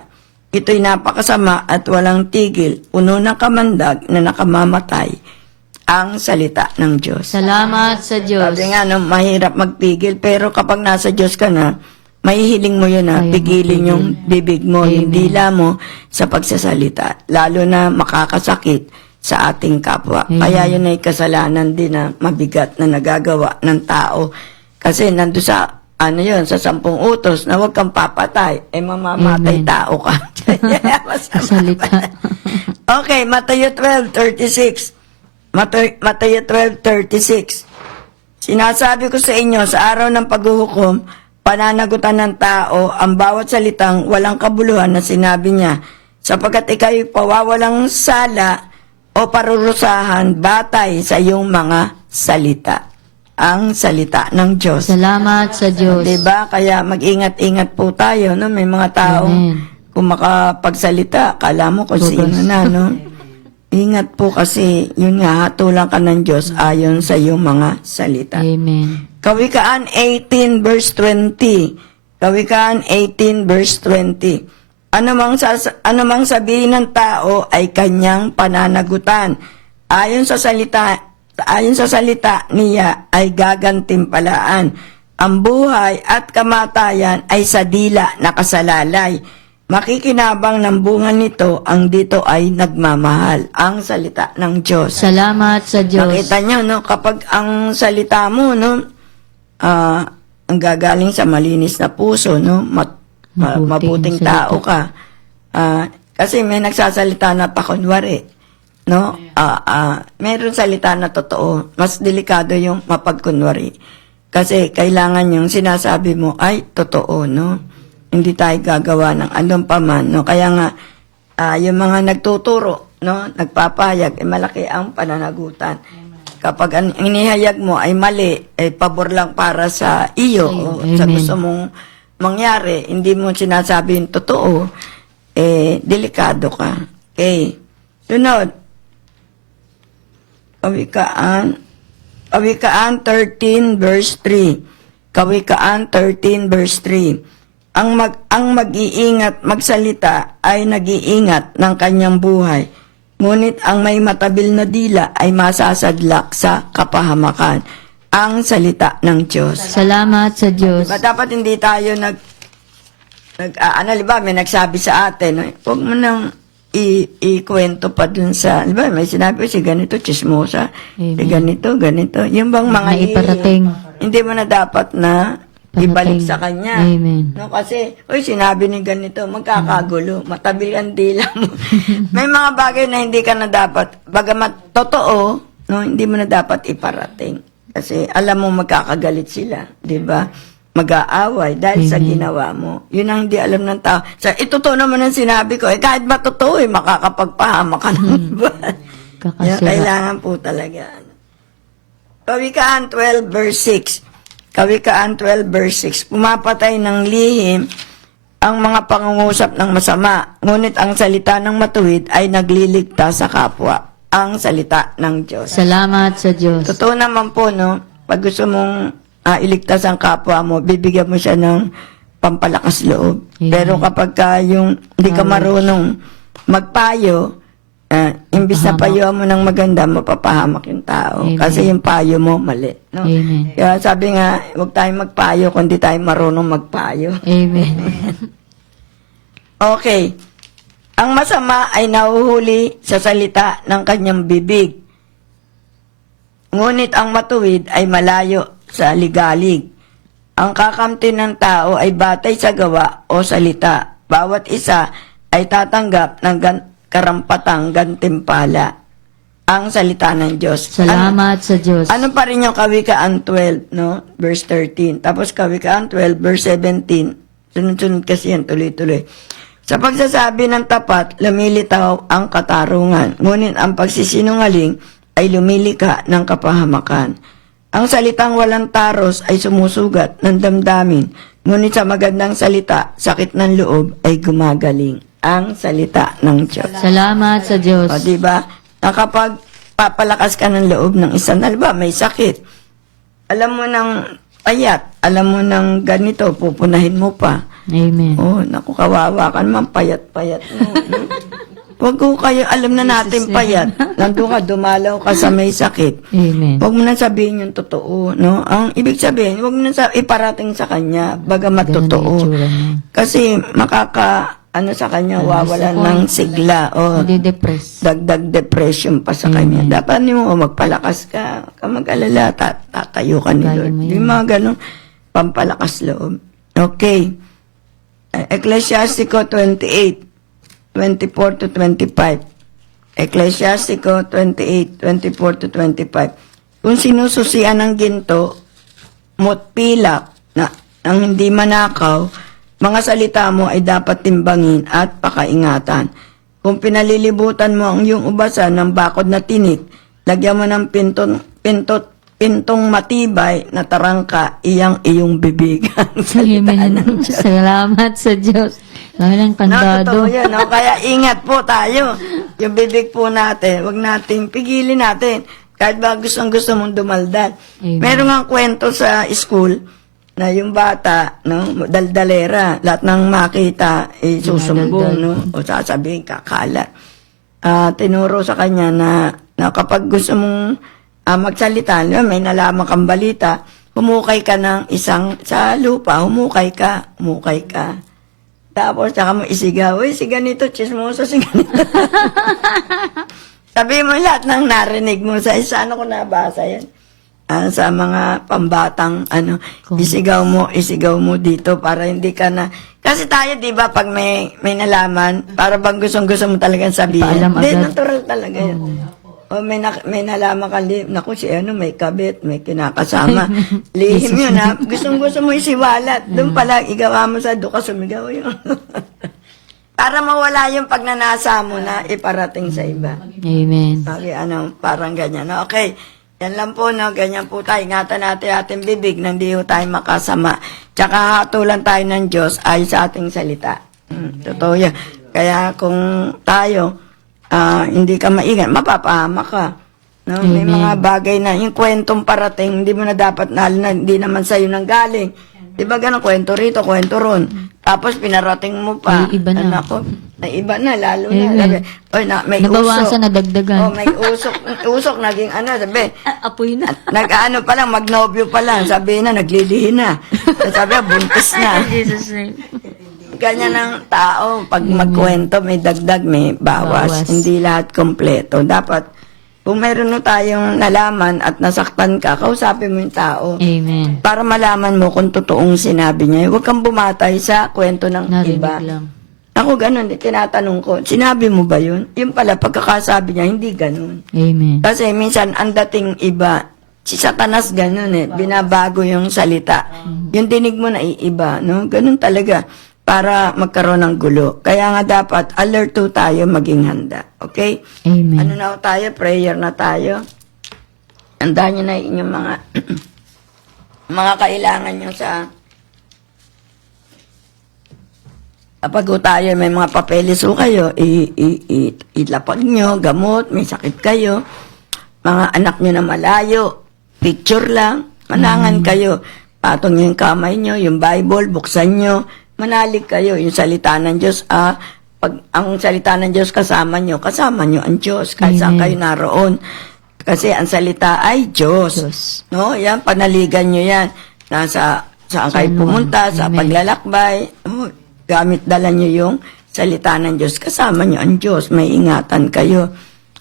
Ito'y napakasama at walang tigil, puno ng kamandag na nakamamatay. Ang salita ng Diyos. Salamat sa Diyos. Sabi nga, no, mahirap magpigil, pero kapag nasa Diyos ka na, mahihiling mo yun na Ayaw pigilin magpigil. yung bibig mo, yung Amen. dila mo sa pagsasalita. Lalo na makakasakit sa ating kapwa. Amen. Kaya yun ay kasalanan din na mabigat na nagagawa ng tao. Kasi nando sa, sa 10 utos na huwag kang papatay, mamamatay Amen. tao ka. Salita. Okay, Mateo 12:36. Mateo 12:36. Sinasabi ko sa inyo, sa araw ng paghuhukom, pananagutan ng tao ang bawat salitang walang kabuluhan na sinabi niya, sapagkat ikaw'y pawawalang sala o parurusahan batay sa iyong mga salita. Ang salita ng Diyos. Salamat sa Diyos. Diba? Kaya mag-ingat-ingat po tayo, no? May mga taong Amen. kung makapagsalita, kala mo kung sino na, no? Ingat po kasi, yun nga, hatulan ka ng Diyos ayon sa iyong mga salita. Amen. Kawikaan 18 verse 20. Kawikaan 18 verse 20. Anumang sabihin ng tao ay kanyang pananagutan. Ayon sa salita niya ay gagantimpalaan. Ang buhay at kamatayan ay sa dila nakasalalay. Makikinabang ng bunga nito ang dito ay nagmamahal. Ang salita ng Diyos. Salamat sa Diyos. Makita nyo, no, kapag ang salita mo, no, ang gagaling sa malinis na puso, no, mabuting tao ka. Kasi may nagsasalita na pakunwari, no, meron salita na totoo. Mas delikado yung mapagkunwari. Kasi kailangan yung sinasabi mo ay totoo, no. Hindi tayo gagawa ng anong paman, no? Kaya nga, yung mga nagtuturo, no? Nagpapahayag, malaki ang pananagutan. Kapag ang inihayag mo ay mali, pabor lang para sa iyo, o sa gusto mong mangyari, hindi mo sinasabi yung totoo, delikado ka. Okay. Sunod. Kawikaan 13 verse 3. Kawikaan 13 verse 3. Ang mag-iingat magsalita ay nag-iingat ng kanyang buhay. Ngunit ang may matabil na dila ay masasadlak sa kapahamakan. Ang salita ng Diyos. Salamat sa Diyos. Dapat hindi tayo may nagsabi sa atin, no? Huwag mo nang ikwento pa dun sa, may sinabi si ganito, chismosa, si ganito. Yung bang mga Naiparating. hindi mo na dapat na ibalik sa kanya. Amen. No, kasi, sinabi ni ganito, magkakagulo, matabil ang dila mo. May mga bagay na hindi ka na dapat, bagamat totoo, no, hindi mo na dapat iparating. Kasi alam mo magkakagalit sila, di ba? Mag-aaway dahil sa ginawa mo. Yun ang hindi alam ng tao. Totoo naman ang sinabi ko, kahit ba totoo, makakapagpahama ka ng iba. Kailangan po talaga. Kawikaan 12 verse 6. Kawikaan 12 verse 6, pumapatay ng lihim ang mga pangungusap ng masama, ngunit ang salita ng matuwid ay nagliligtas sa kapwa. Ang salita ng Diyos. Salamat sa Diyos. Totoo naman po, no, pag gusto mong iligtas ang kapwa mo, bibigyan mo siya ng pampalakas loob. Amen. Pero kapag yung hindi ka marunong magpayo, imbis na payuhan mo ng maganda, mapapahamak yung tao. Amen. Kasi yung payo mo, mali. No? Amen. Kaya sabi nga, huwag tayong magpayo kundi tayo marunong magpayo. Amen. Okay. Ang masama ay nahuhuli sa salita ng kanyang bibig. Ngunit ang matuwid ay malayo sa ligalig. Ang kakamti ng tao ay batay sa gawa o salita. Bawat isa ay tatanggap ng karampatang gantimpala. Ang salita ng Diyos. Salamat sa Diyos. Ano pa rin yung Kawikaan 12, no? Verse 13. Tapos Kawikaan 12, verse 17. Sunod-sunod kasi yan, tuloy-tuloy. Sa pagsasabi ng tapat, lumilitaw ang katarungan. Ngunit ang pagsisinungaling ay lumilika ng kapahamakan. Ang salitang walang taros ay sumusugat ng damdamin. Ngunit sa magandang salita, sakit ng loob ay gumagaling. Ang salita ng Diyos. Salamat sa Diyos. O, diba? Na kapag papalakas ka ng loob ng isa, may sakit. Alam mo ng payat, alam mo ng ganito, pupunahin mo pa. Amen. Oh, naku, kawawa ka naman, payat-payat mo. Huwag ko kayo, alam na natin payat. Nandun ka, dumalaw ka sa may sakit. Amen. Huwag mo na sabihin yung totoo, no? Ang ibig sabihin, huwag mo na iparating sa kanya, bagamat Ganun na totoo. itsura niya. Kasi sa kanya, wawalan ng sigla. O, Hindi-depress. dagdag depression pa sa kanya. Dapat mo magpalakas ka. Mag-alala, tatayo ka ni Kaya Lord. mo Yung mga ganong pampalakas loob. Okay. Ecclesiastico 28. 24 to 25. Ecclesiastico 28, 24 to 25. Kung sinususian ng ginto, pilak na ang hindi manakaw, mga salita mo ay dapat timbangin at pakaingatan. Kung pinalilibutan mo ang iyong ubasan ng bakod na tinik, lagyan mo ng pintong matibay na tarangka iyong bibig. Amen. Salamat sa Diyos. Lalo ng kandado. Totoo yan. No? Kaya ingat po tayo. Yung bibig po natin, wag nating pigilin natin. Kahit ba gusto mong dumaldal. Amen. Meron nga kwento sa school na yung bata, no, daldalera, lahat ng makita, susumbong, no, o sasabihin, kakalat. Tinuro sa kanya na kapag gusto mong magsalita, may nalaman kang balita, humukay ka ng isang, sa lupa, humukay ka. Tapos, saka mo isigaw, si ganito, chismoso, si ganito. Sabi mo lahat ng narinig mo sa ano ko nabasa yan. Sa mga pambatang, isigaw mo dito para hindi ka na, kasi tayo, di ba, pag may nalaman, para bang gusto mo talagang sabihin. Paalam Hindi, agad. natural talaga yun. O may nalaman ka, naku, si may kabit, may kinakasama. Lihim yun, ha? Gusto mo isiwalat. Doon pala, igawa mo sa duka, sumigaw yun. Para mawala yung pagnanasa mo na iparating sa iba. Amen. Okay, parang ganyan. Okay, yan lang po, no? Ganyan po tayo. Ingatan natin ating bibig nang di ho tayo makasama. Tsaka hatulan tayo ng Diyos ay sa ating salita. Totoo yan. Kaya kung tayo, hindi ka maingat, mapapahama ka. No? May Amen. mga bagay na, yung kwentong parating, hindi mo na dapat, hindi naman sa'yo nang galing. Di ba ganun, kwento rito, kwento ron. Tapos pinarating mo pa. Ay, iba na. Nako, iba na, lalo Amen. na. Sabi, may Nabawasan, usok. nadagdagan. May usok, naging sabi, Apoy na. nag-ano pa lang, magnobyo pa lang, sabi na, naglilihi na. Sabi, buntis na. Jesus name. Ganyan ang tao, pag magkwento, may dagdag, may bawas. Bawas. Hindi lahat kompleto. Dapat, kung mayroon na tayong nalaman at nasaktan ka, kausapin mo yung tao. Amen. Para malaman mo kung totoong sinabi niya. Huwag kang bumatay sa kwento ng Narinig iba. lang. Ako ganun, tinatanong ko, sinabi mo ba yun? Yung pala, pagkakasabi niya, hindi ganun. Amen. Kasi minsan, ang dating iba, si Satanas ganun binabago yung salita. Yung dinig mo na iiba, no? Ganun talaga, para magkaroon ng gulo. Kaya nga dapat, alert to tayo, maging handa. Okay? Amen. Ano na tayo? Prayer na tayo. Handa nyo na inyong mga mga kailangan nyo sa kapag tayo may mga papeles o kayo, ilapag nyo, gamot, may sakit kayo, mga anak nyo na malayo, picture lang, manangan kayo, patong nyo yung kamay nyo, yung Bible, buksan nyo, manalig kayo, yung salita ng Diyos, pag ang salita ng Diyos kasama nyo ang Diyos, kahit saan Amen. kayo naroon. Kasi ang salita ay Diyos. Diyos. No, yan, panaligan nyo yan. Saan kayo pumunta, sa Amen. paglalakbay, gamit dala nyo yung salita ng Diyos. Kasama nyo ang Diyos, may ingatan kayo.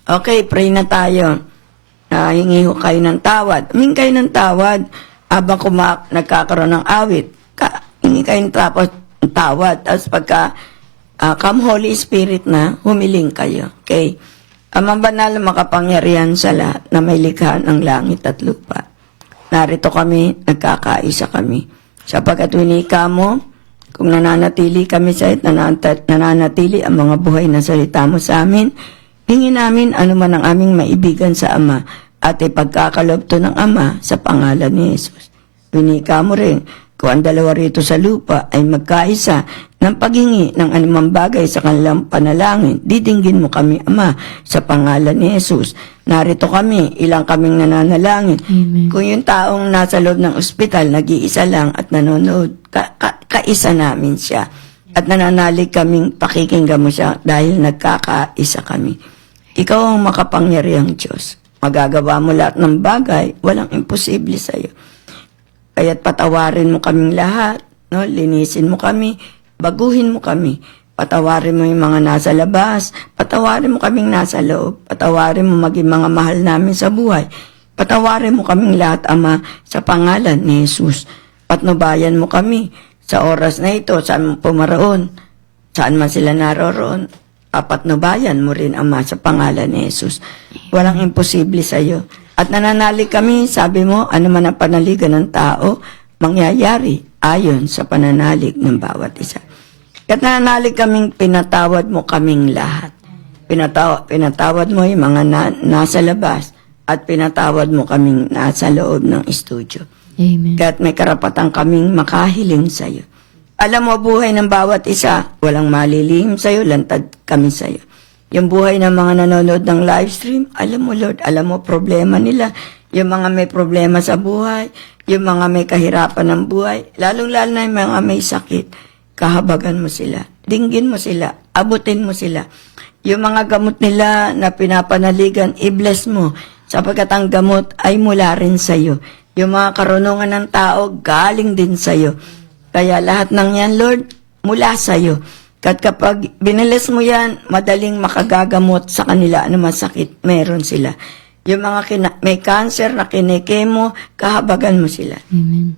Okay, pray na tayo. Hingi ho kayo ng tawad. Humingi kayo ng tawad habang nagkakaroon ng awit. Hingi kayo ng tawad. Tapos pagka come Holy Spirit na, humiling kayo. Okay? Amang banal na makapangyarihan sa lahat na may likha ng langit at lupa. Narito kami, nagkakaisa kami. Sapagkat winika mo, kung nananatili kami sa nananatili ang mga buhay na salita mo sa amin, hingi namin anuman ang aming maibigan sa Ama at ipagkakalob to ng Ama sa pangalan ni Jesus. Winika mo rin, kung ang dalawa rito sa lupa ay magkaisa ng paghingi ng anumang bagay sa kanilang panalangin, didinggin mo kami, Ama, sa pangalan ni Jesus. Narito kami, ilang kaming nananalangin. Amen. Kung yung taong nasa loob ng ospital, nag-iisa lang at nanonood, kaisa namin siya. At nananalig kaming pakikinggan mo siya dahil nagkakaisa kami. Ikaw ang makapangyarihang Diyos. Magagawa mo lahat ng bagay, walang imposible sa iyo. Kaya't patawarin mo kaming lahat, no? Linisin mo kami, baguhin mo kami. Patawarin mo yung mga nasa labas, patawarin mo kaming nasa loob, patawarin mo maging mga mahal namin sa buhay. Patawarin mo kaming lahat, Ama, sa pangalan ni Jesus. Patnubayan mo kami sa oras na ito, saan mo pumaroon, saan man sila naroroon. papatnubayan mo rin, Ama, sa pangalan ni Jesus. Walang imposible sa iyo. At nananalig kami, sabi mo, ano man ang panaligan ng tao, mangyayari ayon sa pananalig ng bawat isa. At nananalig kaming pinatawad mo kaming lahat. Pinatawad mo yung mga nasa labas at pinatawad mo kaming nasa loob ng studio. Amen. Kaya't may karapatan kaming makahiling sa iyo. Alam mo, buhay ng bawat isa, walang malilihim sa iyo, lantad kami sa iyo. Yung buhay ng mga nanonood ng live stream, alam mo, Lord, alam mo problema nila. Yung mga may problema sa buhay, yung mga may kahirapan ng buhay, lalong-lalo na yung mga may sakit, kahabagan mo sila, dinggin mo sila, abutin mo sila. Yung mga gamot nila na pinapanaligan, i-bless mo, sapagkat ang gamot ay mula rin sa iyo. Yung mga karunungan ng tao, galing din sa iyo. Kaya lahat ng yan, Lord, mula sa iyo. At kapag binilis mo yan, madaling makagagamot sa kanila ano masakit, meron sila. Yung mga may cancer na kinikemo, kahabagan mo sila. Amen.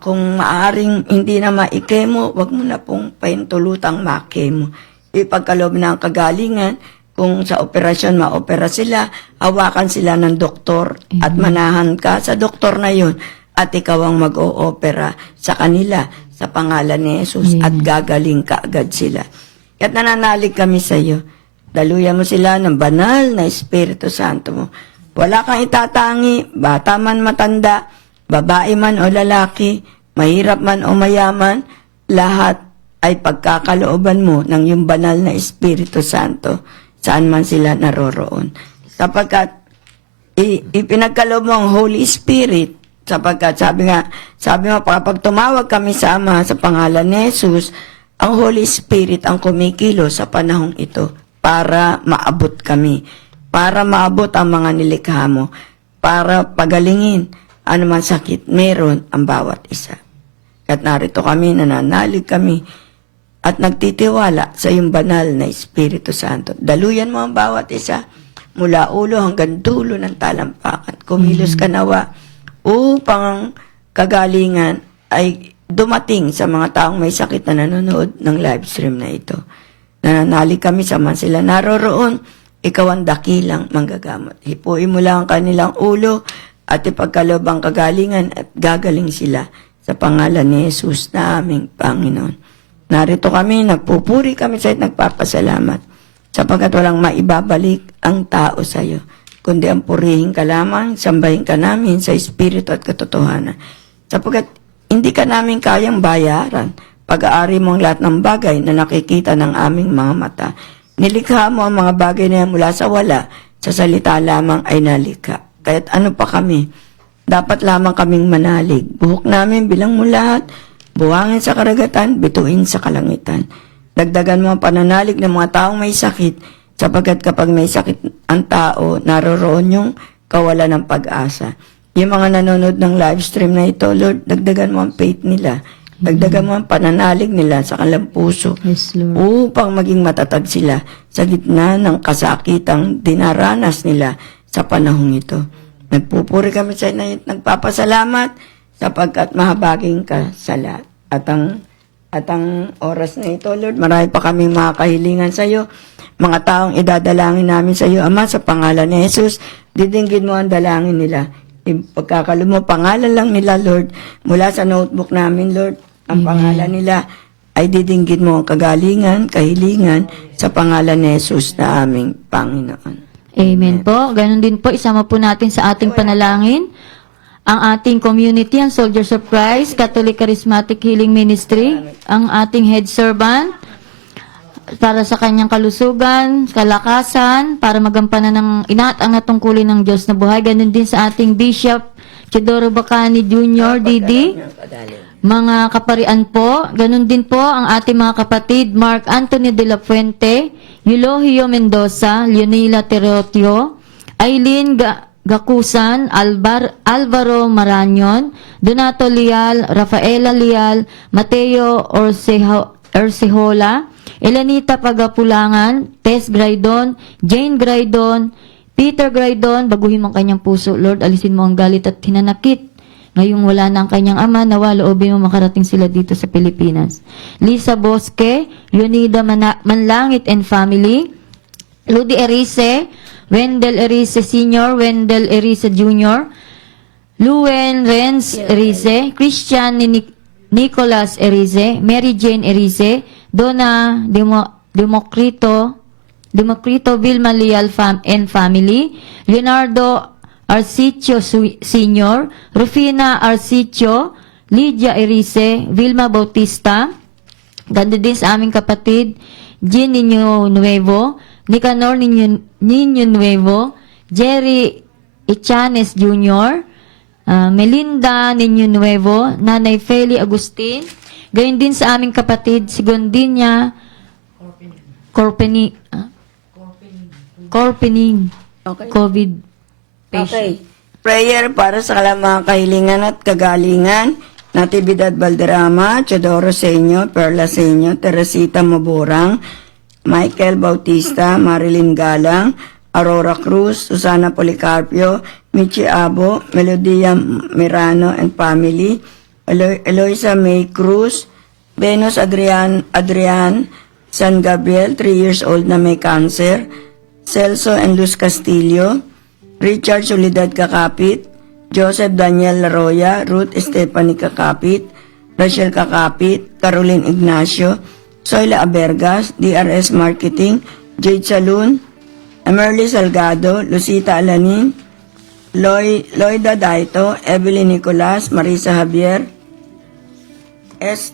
Kung maaring hindi na maikemo, wag mo na pong paintulutang makemo. Ipagkaloob na ang kagalingan, kung sa operasyon maopera sila, hawakan sila ng doktor at manahan ka sa doktor na yun at ikaw ang mag-o-opera sa kanila sa pangalan ni Jesus at gagaling ka agad sila. At nananalig kami sa iyo. Daluyan mo sila ng banal na Espiritu Santo mo. Wala kang itatangi, bata man matanda, babae man o lalaki, mahirap man o mayaman, lahat ay pagkakalooban mo ng yung banal na Espiritu Santo saan man sila naroroon. Sapagkat ipinagkaloob mo ang Holy Spirit, sapagkat sabi mo, kapag tumawag kami sa Ama sa pangalan ni Jesus, ang Holy Spirit ang kumikilo sa panahong ito para maabot kami, para maabot ang mga nilikha mo, para pagalingin anuman sakit meron ang bawat isa. At narito kami, nananalig kami, at nagtitiwala sa iyong banal na Espiritu Santo. Daluyan mo ang bawat isa, mula ulo hanggang dulo ng talampakan. Kumilos ka nawa upang kagalingan ay dumating sa mga taong may sakit na nanonood ng live stream na ito. Nananalig kami sa man sila naroroon, ikaw ang dakilang manggagamot. Hipuin mo lang ang kanilang ulo at ipagkaloob ang kagalingan at gagaling sila sa pangalan ni Jesus na aming Panginoon. Narito kami, nagpupuri kami sa iyo, nagpapasalamat sapagkat walang maibabalik ang tao sa iyo, kundi ang purihin ka lamang, sambahin ka namin sa Espiritu at katotohanan. Sapagkat hindi ka namin kayang bayaran, pag-aari mo ang lahat ng bagay na nakikita ng aming mga mata. Nilikha mo ang mga bagay na yan mula sa wala, sa salita lamang ay nalikha. Kaya't ano pa kami, dapat lamang kaming manalig. Buhok namin bilang mo lahat, buhangin sa karagatan, bituin sa kalangitan. Dagdagan mo ang pananalig ng mga taong may sakit, sapagkat kapag may sakit ang tao, naroroon yung kawalan ng pag-asa. Yung mga nanonood ng live stream na ito, Lord, dagdagan mo ang faith nila. Dagdagan mo ang pananalig nila sa kanilang puso. Yes, Lord. Upang maging matatag sila sa gitna ng kasakitang dinaranas nila sa panahong ito. Nagpupuri kami sa inyo, nagpapasalamat sapagkat mahabagin ka sa lahat. At ang oras na ito, Lord, marami pa kaming mga kahilingan sa iyo. Mga taong idadalangin namin sa iyo, Ama, sa pangalan ni Jesus, didinggin mo ang dalangin nila. Pagkakalo mo, pangalan lang nila, Lord, mula sa notebook namin, Lord, ang pangalan nila ay didinggin mo ang kagalingan, kahilingan sa pangalan ni Jesus na aming Panginoon. Amen po. Ganon din po, isama po natin sa ating panalangin ang ating community, ang Soldiers of Christ, Catholic Charismatic Healing Ministry, ang ating head servant, para sa kanyang kalusugan, kalakasan, para magampanan ng inaat ang natungkulin ng Diyos na buhay. Ganon din sa ating Bishop Chidoro Bacani Jr., Didi, mga kaparian po. Ganon din po ang ating mga kapatid, Mark Anthony de la Fuente, Eulogio Mendoza, Leonila Terotio, Aileen Gakusan, Alvaro Maranyon, Donato Leal, Rafaela Leal, Mateo Orsehola, Elanita Pagapulangan, Tess Graydon, Jane Graydon, Peter Graydon, baguhin mo ang kanyang puso, Lord, alisin mo ang galit at hinanakit Ngayong wala na ang kanyang ama, nawa loobin mo makarating sila dito sa Pilipinas. Lisa Bosque, Leonida Manlangit and family, Ludi Erice, Wendell Erice Sr., Wendell Erice Jr., Luen Renz Erice, Christian Nicholas Erice, Mary Jane Erice, Donna Democrito Vilma Leal and family, Leonardo Arcicio Sr., Rufina Arcicio, Lydia Erice, Vilma Bautista, ganda din sa aming kapatid, Jean Niño Nuevo, Nicanor Niño Nuevo, Jerry Ichanes Jr., Melinda Niño Nuevo, Nanay Feli Agustin, gayon din sa aming kapatid, si Gondinia Corpening, Okay. COVID patient. Okay. Prayer para sa mga kahilingan at kagalingan. Natividad Valderrama, Teodoro Senyo, Perla Senyo, Teresita Maburang, Michael Bautista, Marilyn Galang, Aurora Cruz, Susana Policarpio, Michi Abo, Melodia Mirano and family, Eloisa May Cruz, Venus Adrian San Gabriel, 3 years old na may cancer, Celso and Luz Castillo, Richard Solidad Kakapit, Joseph Daniel Laroya, Ruth Stephanie Kakapit, Rachel Kakapit, Caroline Ignacio, Soyla Abergas, DRS Marketing, Jade Salun, Emerly Salgado, Lucita Alanin, Loida Daito, Evelyn Nicolas, Marisa Javier,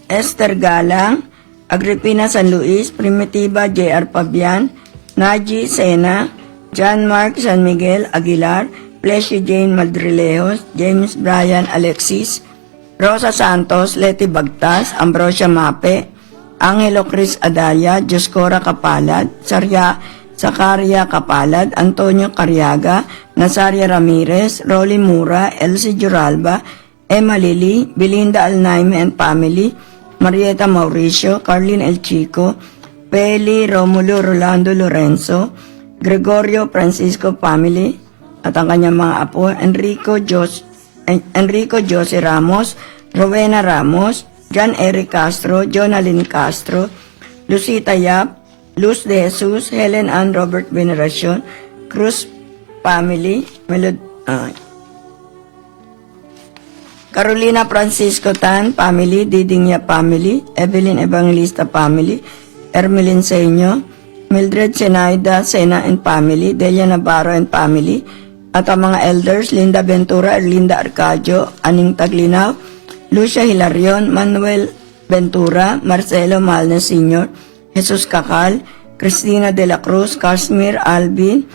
Esther Galang, Agripina San Luis, Primitiva J.R. Pabian, Naji Sena, John Mark San Miguel Aguilar, Pleshy Jane Madrilejos, James Brian Alexis, Rosa Santos, Leti Bagtas, Ambrosia Mape, Angelo Chris Adaya, Joscora Kapalad, Sakaria Kapalad, Antonio Cariaga, Nazaria Ramirez, Rolly Mura, Elsie Juralba, Emma Lili, Belinda Alnaime and family, Marieta Mauricio, Carlin El Chico, Peli Romulo Rolando Lorenzo, Gregorio Francisco family, at ang kanyang mga apo, Enrico Jose Ramos, Rowena Ramos, John Eric Castro, Jonalyn Castro, Lucita Yap, Luz de Jesus, Helen Ann Robert Veneracion, Cruz family, Carolina Francisco Tan family, Didingya family, Evelyn Evangelista family, Ermelin Senyo, Mildred Senaida Sena and family, Delia Navarro and family, at ang mga elders, Linda Ventura, Erlinda Arcadio, Aning Taglinaw, Lucia Hilarion, Manuel Ventura, Marcelo Malna Sr., Jesus Kakal, Cristina de la Cruz, Casimir Alvin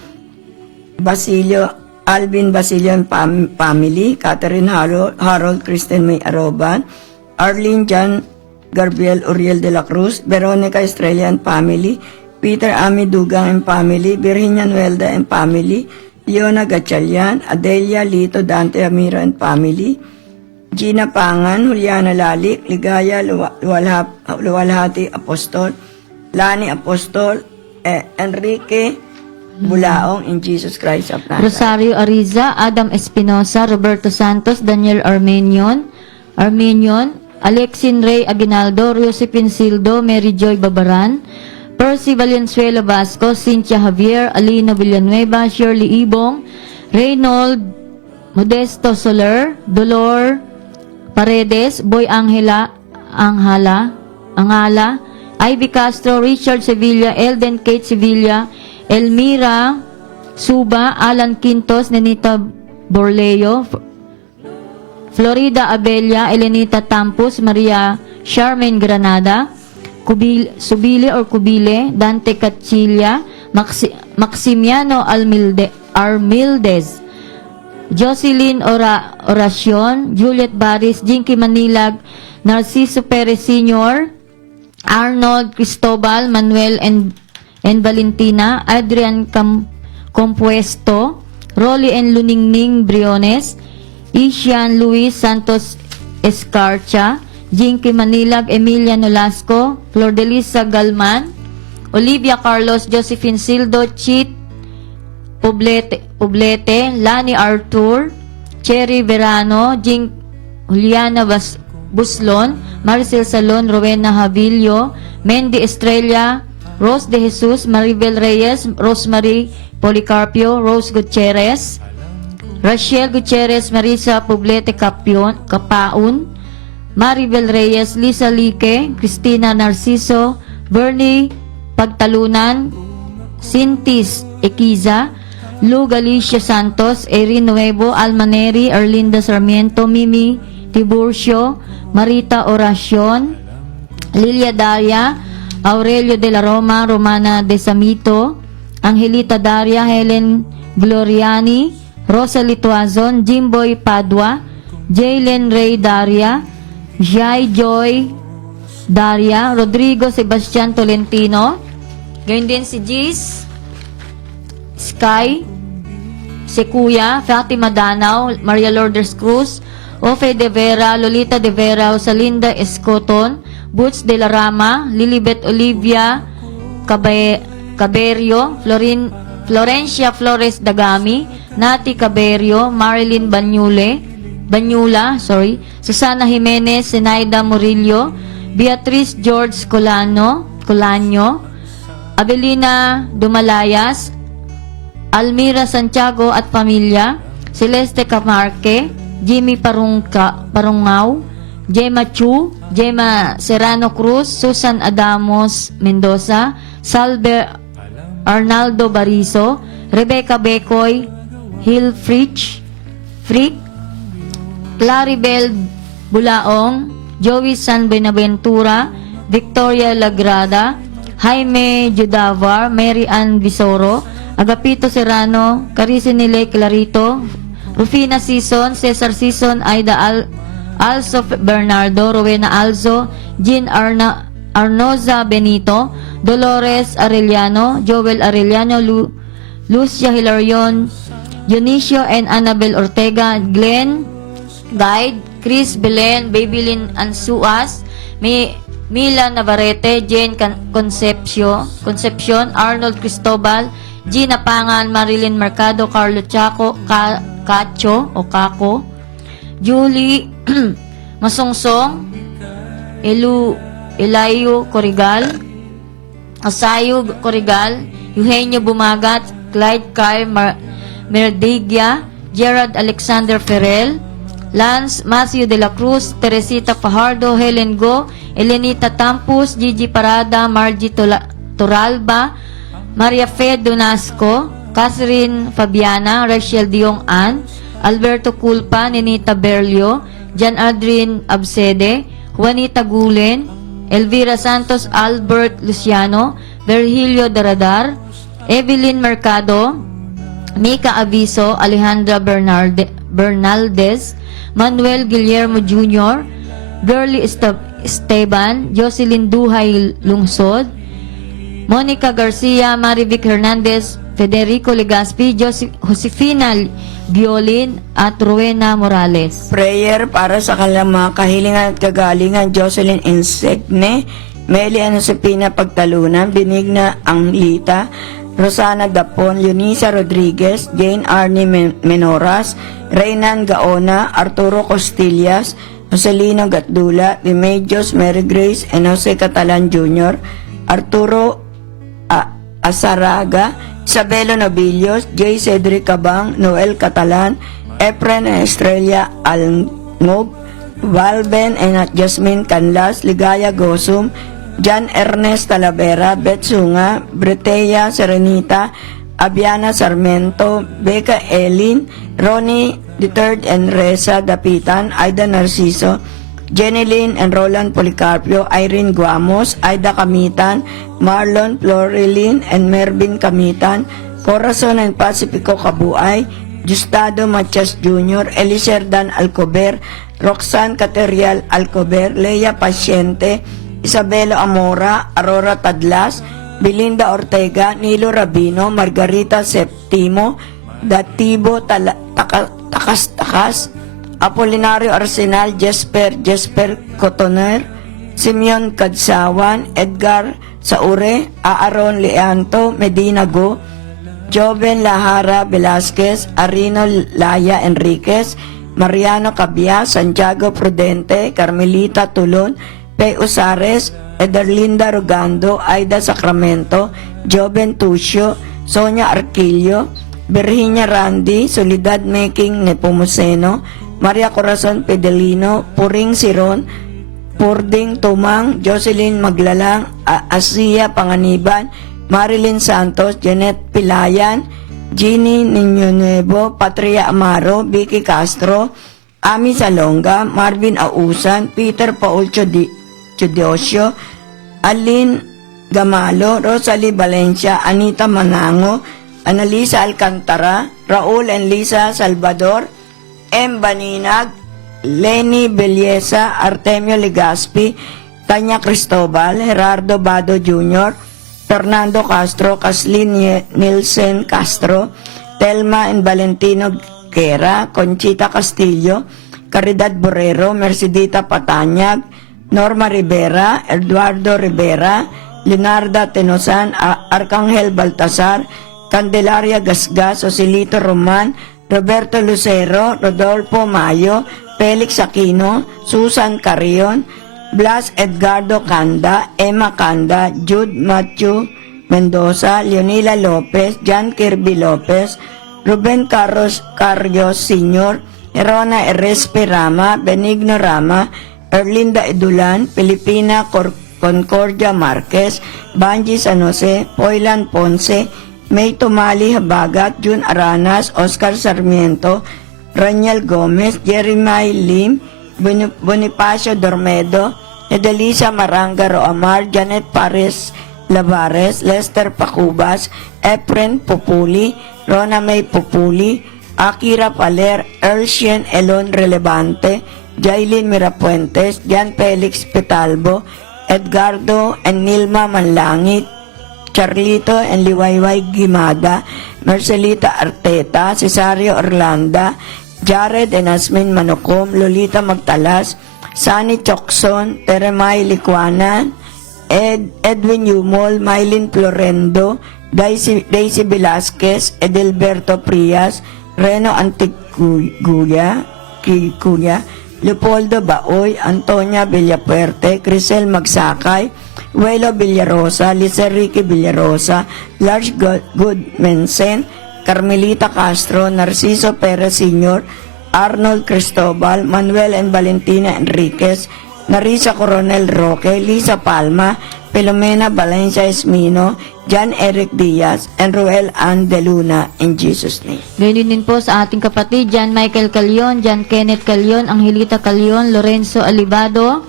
Basilio and family, Catherine Harold Kristen May Aroban, Arlene Jan Gabriel Uriel de la Cruz, Veronica Estrella and family, Peter Ami Dugang and family, Virginia Nuelda and family, Leona Gatchalian, Adelia Lito Dante Amiro and family, Gina Pangan, Juliana Lalik, Ligaya Luwalhati Apostol, Lani Apostol, Enrique Bulaong in Jesus Christ of Nazareth. Rosario Ariza, Adam Espinosa, Roberto Santos, Daniel Armenion, Alexin Ray Aguinaldo, Josephine Sildo, Mary Joy Babaran, Percy Valenzuela Vasco, Cynthia Javier, Alina Villanueva, Shirley Ibong, Reynold Modesto Soler, Dolor Paredes, Boy Angela, Ivy Castro, Richard Sevilla, Elden Kate Sevilla, Elmira Suba, Alan Quintos, Nenita Borleo, Florida Abella, Elenita Tampus, Maria Charmaine Granada, Kubile, Dante Cachilla, Maximiano Armildez, Jocelyn Oracion, Juliet Baris, Jinky Manilag, Narciso Perez Sr., Arnold Cristobal, Manuel and Valentina, Adrian Compuesto, Rolly and Luningning Briones, Ishan Luis Santos Escarcha, Jinky Manilag, Emilia Nolasco, Flordelisa Galman, Olivia Carlos, Josephine Sildo, Chit Poblete, Lani Artur, Cherry Verano, Juliana Buslon, Maricel Salon, Rowena Havillo, Mendy Estrella, Rose De Jesus, Maribel Reyes, Rosemary Policarpio, Rose Gutierrez, Rachel Gutierrez, Marisa Poblete Capaun, Maribel Reyes, Lisa Lique, Cristina Narciso, Bernie Pagtalunan, Cintis Equiza, Lu Galicia Santos, Erin Nuevo, Almaneri, Erlinda Sarmiento, Mimi Tiburcio, Marita Oracion, Lilia Daria, Aurelio de la Roma, Romana de Samito, Angelita Daria, Helen Gloriani, Rosalie Tuazon, Jimboy Padua, Jaylen Ray Daria, Jai Joy Daria, Rodrigo Sebastian Tolentino, gayon din si Gis, Sky, Sekuya, Fatima Danao, Maria Lourdes Cruz, Ofe de Vera, Lolita de Vera, Rosalinda Escoton, Boots de la Rama, Lilibet Olivia Caberio, Florencia Flores Dagami, Nati Caberio, Marilyn Banyula, Susana Jimenez, Zenaida Murillo, Beatrice George Colaño, Abelina Dumalayas, Almira Santiago at pamilya, Celeste Camarque, Jimmy Parungao, Gemma Chu, Gemma Serrano Cruz, Susan Adamos Mendoza, Salve Arnaldo Bariso, Rebecca Becoy, Hill Frick, Claribel Bulaong, Joey San Benaventura, Victoria Lagrada, Jaime Judavar, Mary Ann Visoro, Agapito Serrano, Caricinile Clarito, Rufina Sison, Cesar Sison, Aida Also Bernardo, Rowena Alzo, Jean Arnoza Benito, Dolores Arellano, Joel Arellano, Lucia Hilarion, Dionisio and Annabel Ortega, Glenn Guide, Chris Belen, Babylin Ansuas, Mila Navarrete, Jane Concepcion, Arnold Cristobal, Gina Pangan, Marilyn Mercado, Carlo Caco, Julie Masongsong, Elayo Corrigal, Asayo Corrigal, Eugenio Bumagat, Clyde Kyle Merdigia, Gerard Alexander Ferrell, Lance Matthew de la Cruz, Teresita Fajardo, Helen Go, Elenita Tampus, Gigi Parada, Margie Toralba, Maria Fe Donasco, Catherine Fabiana, Rachel Diong Ann, Alberto Culpa, Nenita Berlio, Jan Adrian Absede, Juanita Gulen, Elvira Santos, Albert Luciano, Virgilio Daradar, Evelyn Mercado, Mika Aviso, Alejandra Bernaldez, Manuel Guillermo Jr., Girly Esteban, Jocelyn Duhay Lungsod, Monica Garcia, Marivic Hernandez, Federico Legaspi, Josefina Giolin, at Rowena Morales. Prayer para sa kanilang mga kahilingan at kagalingan, Jocelyn Insegne, Meli Anusipina Pagtalunan, Benigna Anglita, Rosana Dapon, Eunice Rodriguez, Jane Arnie Menoras, Reynan Gaona, Arturo Costillas, Joselino Gatdula, Remedios Mary Grace, and Jose Catalan Jr., Arturo Asaraga, Isabelo Novillos, J. Cedric Cabang, Noel Catalan, Efren Estrella Alngog, Valben and Jasmine Canlas, Ligaya Gosum, John Ernest Talavera, Beth Sunga, Bretea Serenita, Abiana Sarmento, Becca Elin, Ronnie III and Reza Dapitan, Aida Narciso, Jenilyn and Roland Policarpio, Irene Guamos, Aida Kamitan, Marlon Florilyn and Mervin Kamitan, Corazon and Pacifico Kabuay, Justado Matias Jr., Eliser Dan Alcober, Roxanne Caterial Alcober, Leia Paciente, Isabelo Amora, Aurora Tadlas, Belinda Ortega, Nilo Rabino, Margarita Septimo, Datibo Takas, Apolinario Arsenal, Jesper Cotoner, Simeon Kadsawan, Edgar Saure, Aaron Leanto, Medina Go, Joven Lahara Velasquez, Arino Laya Enriquez, Mariano Cabia, Santiago Prudente, Carmelita Tulon, Pe Usares, Ederlinda Rugando, Aida Sacramento, Joven Tucio, Sonia Arquillo, Virginia Randy, Solidad Making Nepomuceno, Maria Corazon Pedelino, Puring Siron, Purding Tumang, Jocelyn Maglalang, Asia Panganiban, Marilyn Santos, Janet Pilayan, Ginny Niño Nuevo, Patria Amaro, Vicky Castro, Ami Salonga, Marvin Ausan, Peter Paul Chudosio, Alin Gamalo, Rosalie Valencia, Anita Manango, Analisa Alcantara, Raul and Lisa Salvador, M. Baninag, Lenny Belleza, Artemio Legaspi, Tanya Cristobal, Gerardo Bado Jr., Fernando Castro, Kaslin Nielsen Castro, Telma and Valentino Guerra, Conchita Castillo, Caridad Borrero, Mercedita Patanyag, Norma Rivera, Eduardo Rivera, Leonarda Tenosan, Arcangel Baltasar, Candelaria Gasgas, Osilito Roman, Roberto Lucero, Rodolfo Mayo, Felix Aquino, Susan Carrion, Blas Edgardo Canda, Emma Canda, Jude Matthew Mendoza, Leonila Lopez, John Kirby Lopez, Ruben Carlos Sr., Erona Erespe Rama, Benigno Rama, Erlinda Edulan, Filipina Concordia Marquez, Banji San Jose, Poylan Ponce, May Tumali Habagat, June Aranas, Oscar Sarmiento, Raniel Gomez, Jeremiah Lim, Bonifacio Dormedo, Edelisa Maranga Roamar, Janet Pares Lavares, Lester Pacubas, Efren Populi, Rona May Populi, Akira Paler, Ershien Elon Relevante, Jailin Mirapuentes, Jan Felix Petalbo, Edgardo and Nilma Manlangit, Charlito and Liwayway Gimada, Marcelita Arteta, Cesario Orlanda, Jared and Asmin Manukom, Lolita Magtalas, Sunny Chokson, Teremay Licuanan, Edwin Yumol, Mylene Florendo, Daisy Velasquez, Edelberto Prias, Reno Antiguya, Leopoldo Baoy, Antonia Villapuerte, Crisel Magsakay, Welo Villarosa, Lisa Ricky Villarosa, Lars Goodmansen, Carmelita Castro, Narciso Perez Sr., Arnold Cristobal, Manuel and Valentina Enriquez, Narisa Coronel Roque, Lisa Palma, Filomena Valencia Esmino, John Eric Diaz, and Ruel Ann De Luna, in Jesus' name. Ganyan din po sa ating kapatid, John Michael Calion, John Kenneth Calion, Angelita Calion, Lorenzo Alibado,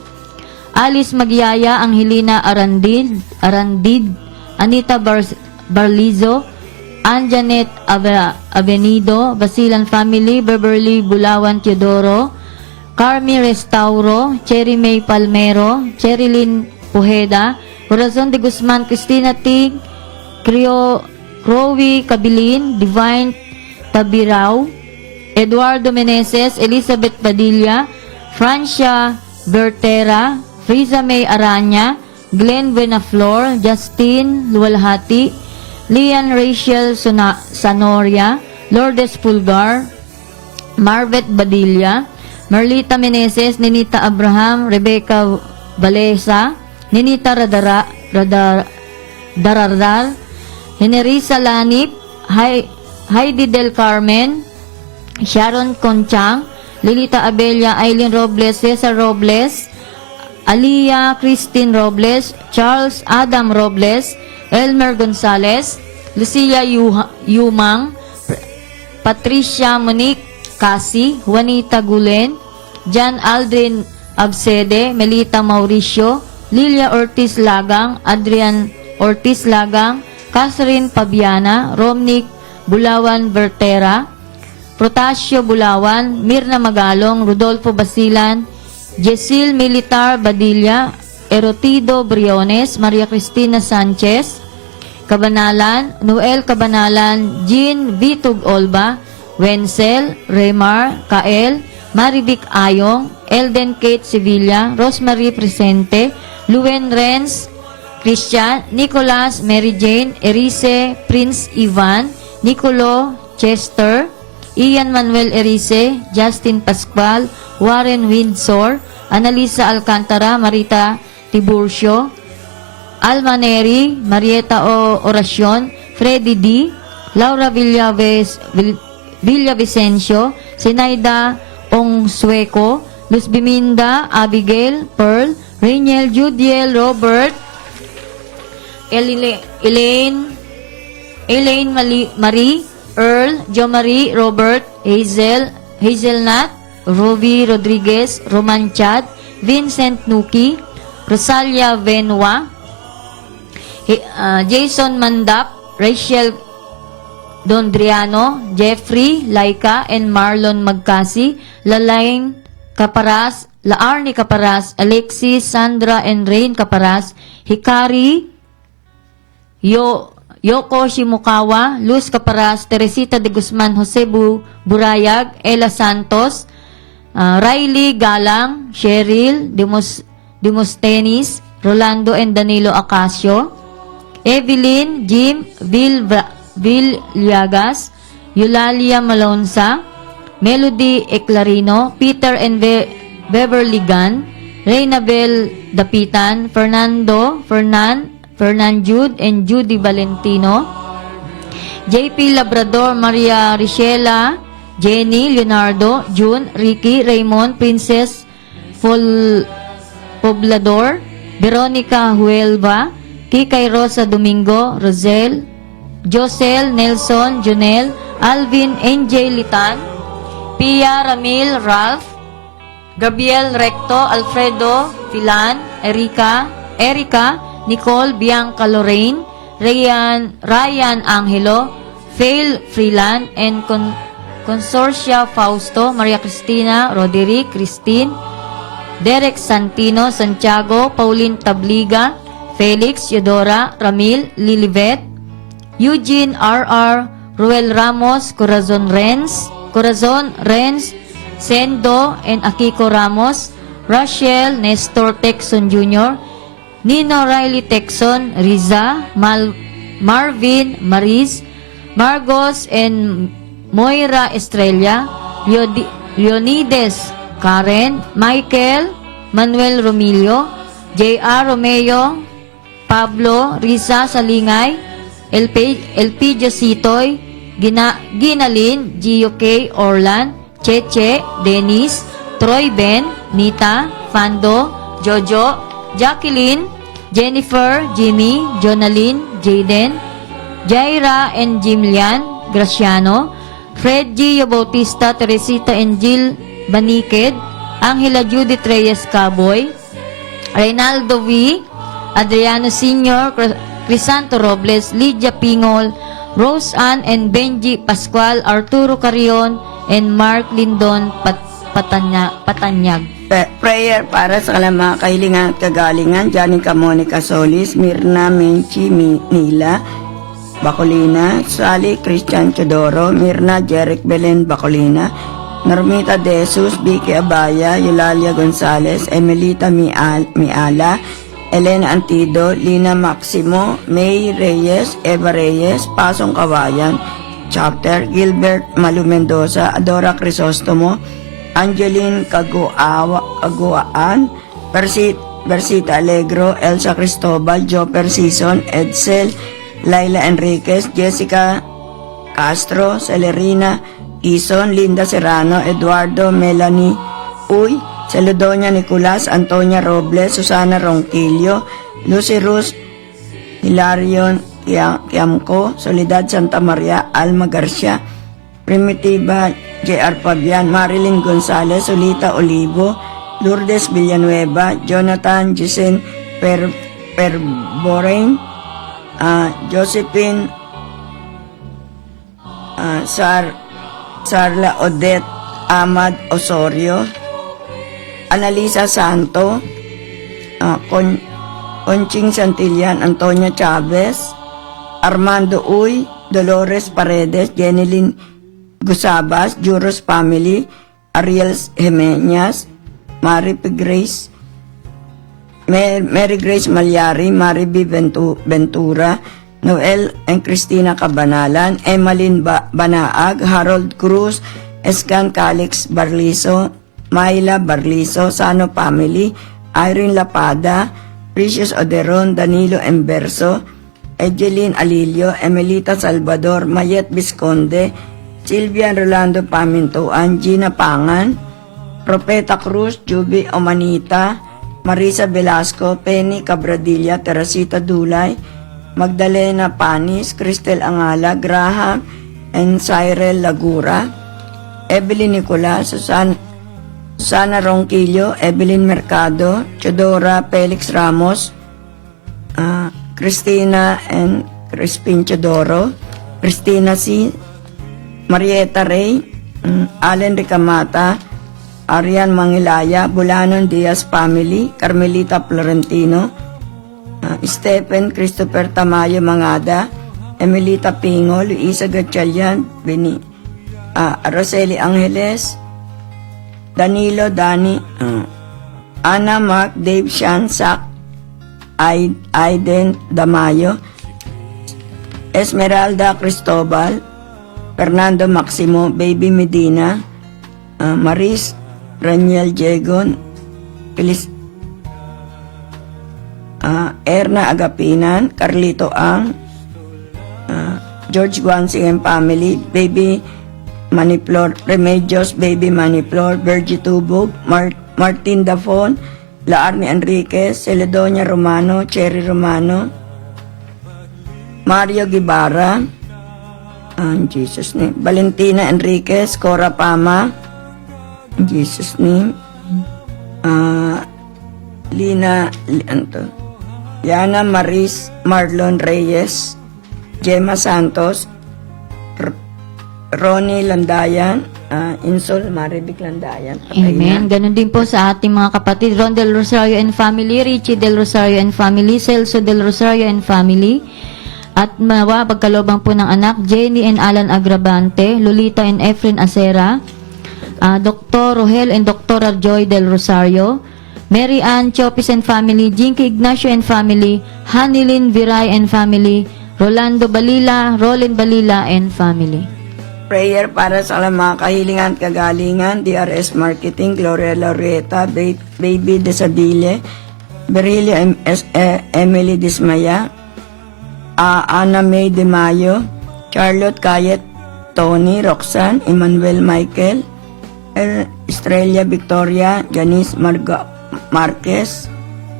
Alice Magyaya, Angelina Arandid, Anita Barlizo, Anjanet Avenido, Basilan Family, Beverly Bulawan Teodoro, Carmi Restauro, Cherry May Palmero, Cherilyn Pujeda, Corazon de Guzman, Cristina Tig, Crowy Kabilin, Divine Tabirao, Eduardo Meneses, Elizabeth Padilla, Francia Bertera, Friza May Aranya, Glenn Buenaflor, Justin Luwalhati, Lian Rachel Sanoria, Lourdes Pulgar, Marvet Badilla, Marlita Meneses, Ninita Abraham, Rebecca Valesa, Ninita Dararal, Henerisa Lanip, Heidi Del Carmen, Sharon Conchang, Lilita Abella, Aileen Robles, Cesar Robles, Aliyah Christine Robles, Charles Adam Robles, Elmer Gonzalez, Lucia Yumang, Patricia Monique Casi, Juanita Gulen, John Aldrin Absede, Melita Mauricio, Lilia Ortiz Lagang, Adrian Ortiz Lagang, Catherine Pabiana, Romnick Bulawan Bertera, Protasio Bulawan, Mirna Magalong, Rodolfo Basilan, Jesil Militar Badilla, Erotido Briones, Maria Cristina Sanchez, Kabanalan, Noel Kabanalan, Jean Vitug Olba, Wenzel, Remar, Kael, Marivic Ayong, Elden Kate Sevilla, Rosemary Presente, Luen Renz, Christian, Nicolas, Mary Jane, Erice, Prince Ivan, Nicolo, Chester, Ian Manuel Erice, Justin Pascual, Warren Windsor, Analisa Alcantara, Marita Tiburcio, Alma Neri, Marieta Oracion, Freddy D, Laura Villavicencio, Sinaida Ong Sueco, Luz Biminda, Abigail, Pearl, Rainiel, Judiel, Robert, Elaine Marie, Earl, Jo Marie, Robert, Hazelnut, Ruby Rodriguez, Roman Chad, Vincent Nuki, Rosalia Venua, Jason Mandap, Rachel Dondriano, Jeffrey, Laika, and Marlon Magcasi, Lalaine Caparas, Laarni Caparas, Alexis, Sandra, and Rain Caparas, Hikari, Yoko Shimukawa, Luz Caparas, Teresita de Guzman, Jose Burayag, Ella Santos, Riley Galang, Cheryl Demostenis, Rolando and Danilo Acacio, Evelyn, Jim, Vil Llagas, Eulalia Malonza, Melody Eclarino, Peter and Beverly Gunn, Reynabel Dapitan, Fernand Jude and Judy Valentino, JP Labrador, Maria Richela, Jenny, Leonardo, June, Ricky, Raymond, Princess Poblador, Veronica Huelva, Kikay Rosa Domingo, Rosel, Josel, Nelson, Junel, Alvin, NJ Litan, Pia, Ramil, Ralph, Gabriel Recto, Alfredo Filan, Erika, Nicole, Bianca Lorraine, Ryan Angelo, Fail Freeland, and Consorcia Fausto, Maria Cristina, Roderick, Christine, Derek Santino, Santiago, Pauline Tabliga, Felix, Eudora, Ramil, Lilibet, Eugene R.R., Ruel Ramos, Corazon Renz, Sendo, and Akiko Ramos, Rachel, Nestor Texon Jr., Nino Riley Texon, Riza, Marvin, Maris, Margos, and Moira Estrella, Leonides, Karen, Michael, Manuel Romilio, J.R. Romeo, Pablo, Risa Salingay, Elpidio Sitoy, Ginalin, Gio K. Orlan, Cheche, Dennis, Troy Ben, Nita, Fando, Jojo, Jacqueline, Jennifer, Jimmy, Jonalyn, Jaden, Jaira and Jimlian Graciano, Fred Gio Bautista, Teresita and Jill Baniked, Angela Judith Reyes Caboy, Reynaldo V, Adriano Sr., Crisanto Robles, Lydia Pingol, Rose Ann and Benji Pascual, Arturo Carrion, and Mark Lindon Patanyag. Prayer para sa mga kahilingan at kagalingan, Janica Monica Solis, Mirna Menchi Nila Bacolina, Sally Christian Chodoro, Mirna Jeric Belen Bacolina, Normita De Jesus, Vicky Abaya, Eulalia Gonzalez, Emelita Miala, Elena Antido, Lina Maximo, May Reyes, Eva Reyes, Pasong Kawayan, Chapter, Gilbert Malu Mendoza, Adora Crisostomo, Angeline Caguaan, Versita Alegro, Elsa Cristobal, Joper Season, Edsel, Laila Enriquez, Jessica Castro, Celerina Ison, Linda Serrano, Eduardo Melanie Uy, Celodonia Nicolas, Antonia Robles, Susana Ronquillo, Lucy Ruz, Hilarion Kiamco, Soledad Santa Maria, Alma Garcia, Primitiva J.R. Pabian, Marilyn Gonzalez, Solita Olivo, Lourdes Villanueva, Jonathan Giselle Perborain, Josephine Sarla Odette Ahmad Osorio, Analisa Santo, Conching Santillan, Antonia Chavez, Armando Uy, Dolores Paredes, Jenilyn Gusabas, Juros Family, Ariel Jimenez, Mary Grace Malyari, Mary B. Ventura, Noel and Christina Cabanalan, Emmeline Banaag, Harold Cruz, Escan Calix Barliso, Myla Barliso, Sano Family, Irene Lapada, Precious Oderon, Danilo Emberso, Egeline Alilio, Emelita Salvador, Mayet Visconde, Silvia Rolando Pamintuan, Gina Pangan, Propeta Cruz, Juby Omanita, Marisa Velasco, Penny Cabradilla, Teresita Dulay, Magdalena Panis, Cristel Angala, Graham, and Cyril Lagura, Evelyn Nicolas, Susana Ronquillo, Evelyn Mercado, Chodora Felix Ramos, Cristina and Crispin Chodoro, Cristina C., Marieta Rey, Allen Ricamata, Arian Mangilaya, Bulanon Diaz Family, Carmelita Florentino, Stephen Christopher Tamayo Mangada, Emilita Pingo, Luisa Gatchalian, Roseli Angeles, Danilo Dani, Ana Mark, Dave Shansak, Aiden Damayo, Esmeralda Cristobal, Fernando Maximo, Baby Medina, Maris Raniel Jegon, Erna Agapinan, Carlito Ang, George Guansing and Family, Baby Maniflor, Remedios, Baby Maniflor, Virgie Tubog, Martin Dafon, La Army Enriquez, Celedonia Romano, Cherry Romano, Mario Guevara, in Jesus' name, Valentina Enriquez, Cora Pama, in Jesus' name, Yana Maris Marlon Reyes, Gemma Santos, Ronnie Landayan, Insol Maribik Landayan. Patay Amen. na. Ganon din po sa ating mga kapatid, Ron Del Rosario and family, Richie Del Rosario and family, Celso Del Rosario and family, at mawa pagkalobang po ng anak, Jenny and Alan Agravante, Lolita and Efren Acera, Dr. Rohel and Dr. Joy Del Rosario, Mary Ann Chopis and family, Jinky Ignacio and family, Hanilin Viray and family, Rolando Balila, Rolin Balila and family. Prayer para sa mga kahilingan at kagalingan, DRS Marketing, Gloria Loreta, Baby Desabile, Berilio Emily Dismaya, Ana May De Mayo, Charlotte Kayet, Tony, Roxanne, Emmanuel Michael, Estrella Victoria, Janice Marquez,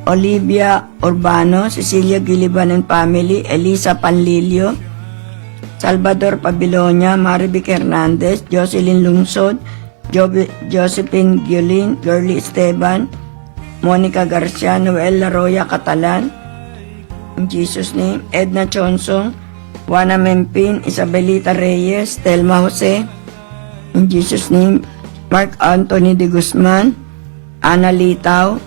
Olivia Urbano, Cecilia Giliban and family, Elisa Panlilio, Salvador Pabilonia, Marivic Hernandez, Jocelyn Lungsod, Josephine Giolin, Girly Esteban, Monica Garcia, Noel Laroya Catalan, in Jesus' name, Edna Chonsong, Juana Mempin, Isabelita Reyes, Telma Jose, in Jesus' name, Mark Anthony de Guzman, Ana Litaw,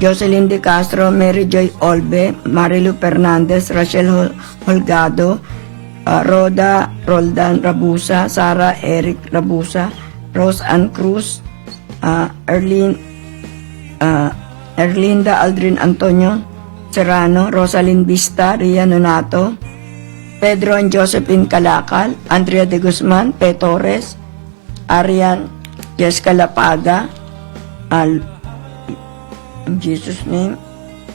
Jocelyn De Castro, Mary Joy Olbe, Marilu Fernandez, Rachel Holgado, Roda Roldan Rabusa, Sara Eric Rabusa, Rose Ann Cruz, Erlinda Aldrin Antonio Serrano, Rosalind Vista, Ria Nonato, Pedro and Josephine Calakal, Andrea de Guzman, Pe Torres, Arian Jessica Lapaga, in Jesus' name,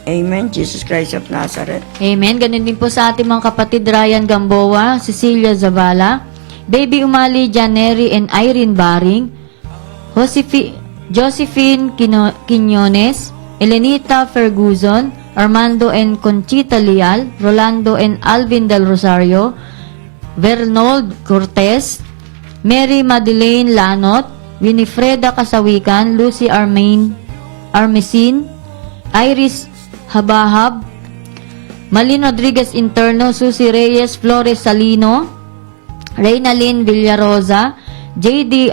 Amen. Jesus Christ of Nazareth. Amen. Ganun din po sa ating mga kapatid, Ryan Gamboa, Cecilia Zavala, Baby Umali, Janeri and Irene Baring, Josephine Quinones, Elenita Ferguson, Armando and Conchita Leal, Rolando and Alvin Del Rosario, Vernold Cortez, Mary Madeleine Lanot, Winifreda Kasawikan, Lucy Armesin, Iris Habahab, Malin Rodriguez Interno, Susie Reyes, Flores Salino, Reynalyn Villarosa, JD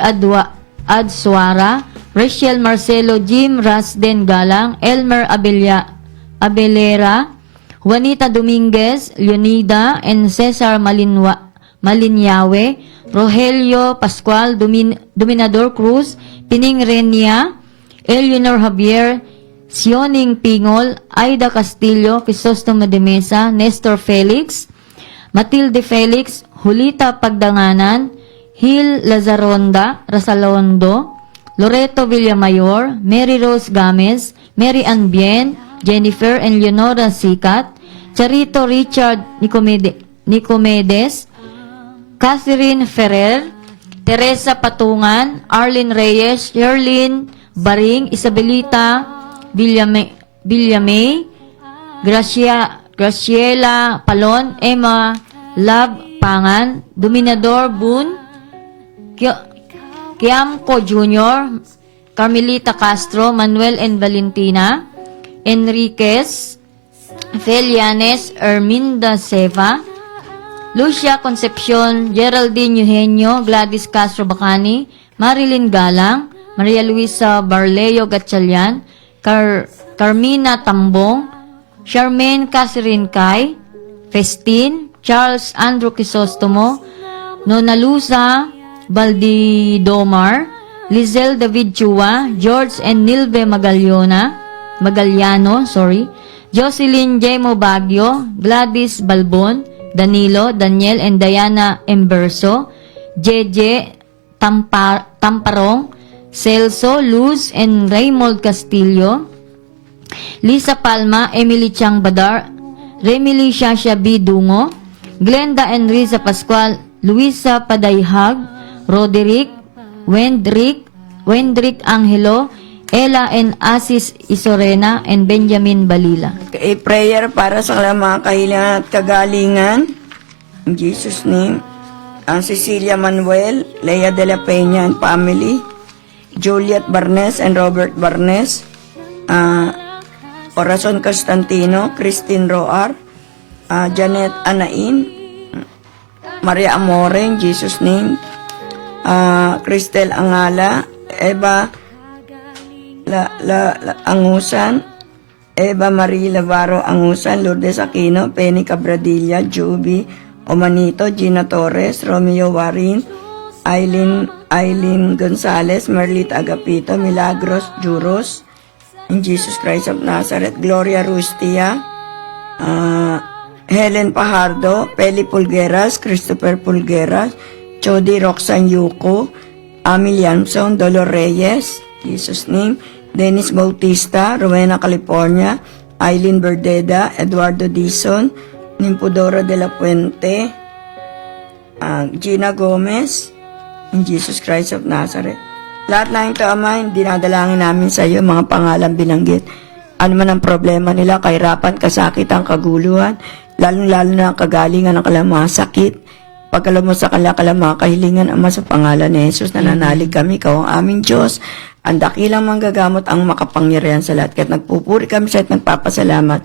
Adswara, Rachel Marcelo, Jim Rasden Galang, Elmer Abelera, Juanita Dominguez, Leonida, and Cesar Malinyawe, Rogelio Pascual, Dominador Cruz, Pining Renia, Eleanor Javier, Sioning Pingol, Aida Castillo, Crisostomo de Mesa, Nestor Felix, Matilde Felix, Julita Pagdanganan, Hil Lazaronda, Rasalondo, Loreto Villamayor, Mary Rose Gamez, Mary Ann Bien, Jennifer and Leonora Sikat, Charito Richard Nicomedes, Catherine Ferrer, Teresa Patungan, Arlene Reyes, Sherlyn Baring, Isabelita Villamay, Graciela Palon, Emma Love Pangan, Dominador Boon, Kiamco Jr., Carmelita Castro, Manuel and Valentina, Enriquez, Felianes, Erminda Seva, Lucia Concepcion, Geraldine Eugenio, Gladys Castro Bacani, Marilyn Galang, Maria Luisa Barleo Gatchalian, Carmina Tambong, Charmaine Catherine Kai, Festin, Charles Andrew Crisostomo, Nona Luza Baldidomar, Lizelle David Chua, George and Nilve Magaliano, Jocelyn Jemo Baguio, Gladys Balbon, Danilo, Daniel and Diana Emberso, Jeje Tamparong, Celso, Luz and Raymond Castillo, Lisa Palma, Emily Chang Badar, Remily Shasha B. Dungo, Glenda and Riza Pascual, Luisa Padayhag, Roderick, Wendrick Angelo, Ella and Asis Isorena, and Benjamin Balila. Prayer para sa mga kahilingan at kagalingan. In Jesus' name. Cecilia Manuel, Lea de la Peña and family, Juliet Barnes and Robert Barnes, Corazon Constantino, Christine Roar, Janet Anain, Maria Amore, in Jesus' name, Cristel Angala, Eva Angusan, Eva Marie Lavaro Angusan, Lourdes Aquino, Penny Cabradilla, Juby Omanito, Gina Torres, Romeo Warin, Eileen Gonzalez, Merlita Agapito, Milagros Juros, in Jesus Christ of Nazareth, Gloria Rustia, Helen Pajardo, Peli Pulgueras, Christopher Pulgueras, Chody Roxanne Yuko, Ami Yamson, Dolor Reyes, Jesus' name, Dennis Bautista, Rowena California, Eileen Berdeda, Eduardo Dizon, Nimpudora de la Puente, Gina Gomez, in Jesus Christ of Nazareth. Lahat na ito, Ama, dinadalangin namin sa iyo, mga pangalan binanggit. Ano man ang problema nila, kahirapan, kasakitan, kaguluhan, lalong-lalo na ang kagalingan ng kanilang mga sakit. Pagkala mo sa kanilang mga kahilingan, Ama, sa pangalan ni Jesus, nananalig kami, Ikaw ang aming Diyos, ang dakilang manggagamot, ang makapangyarihan sa lahat. Kahit nagpupuri kami sa at nagpapasalamat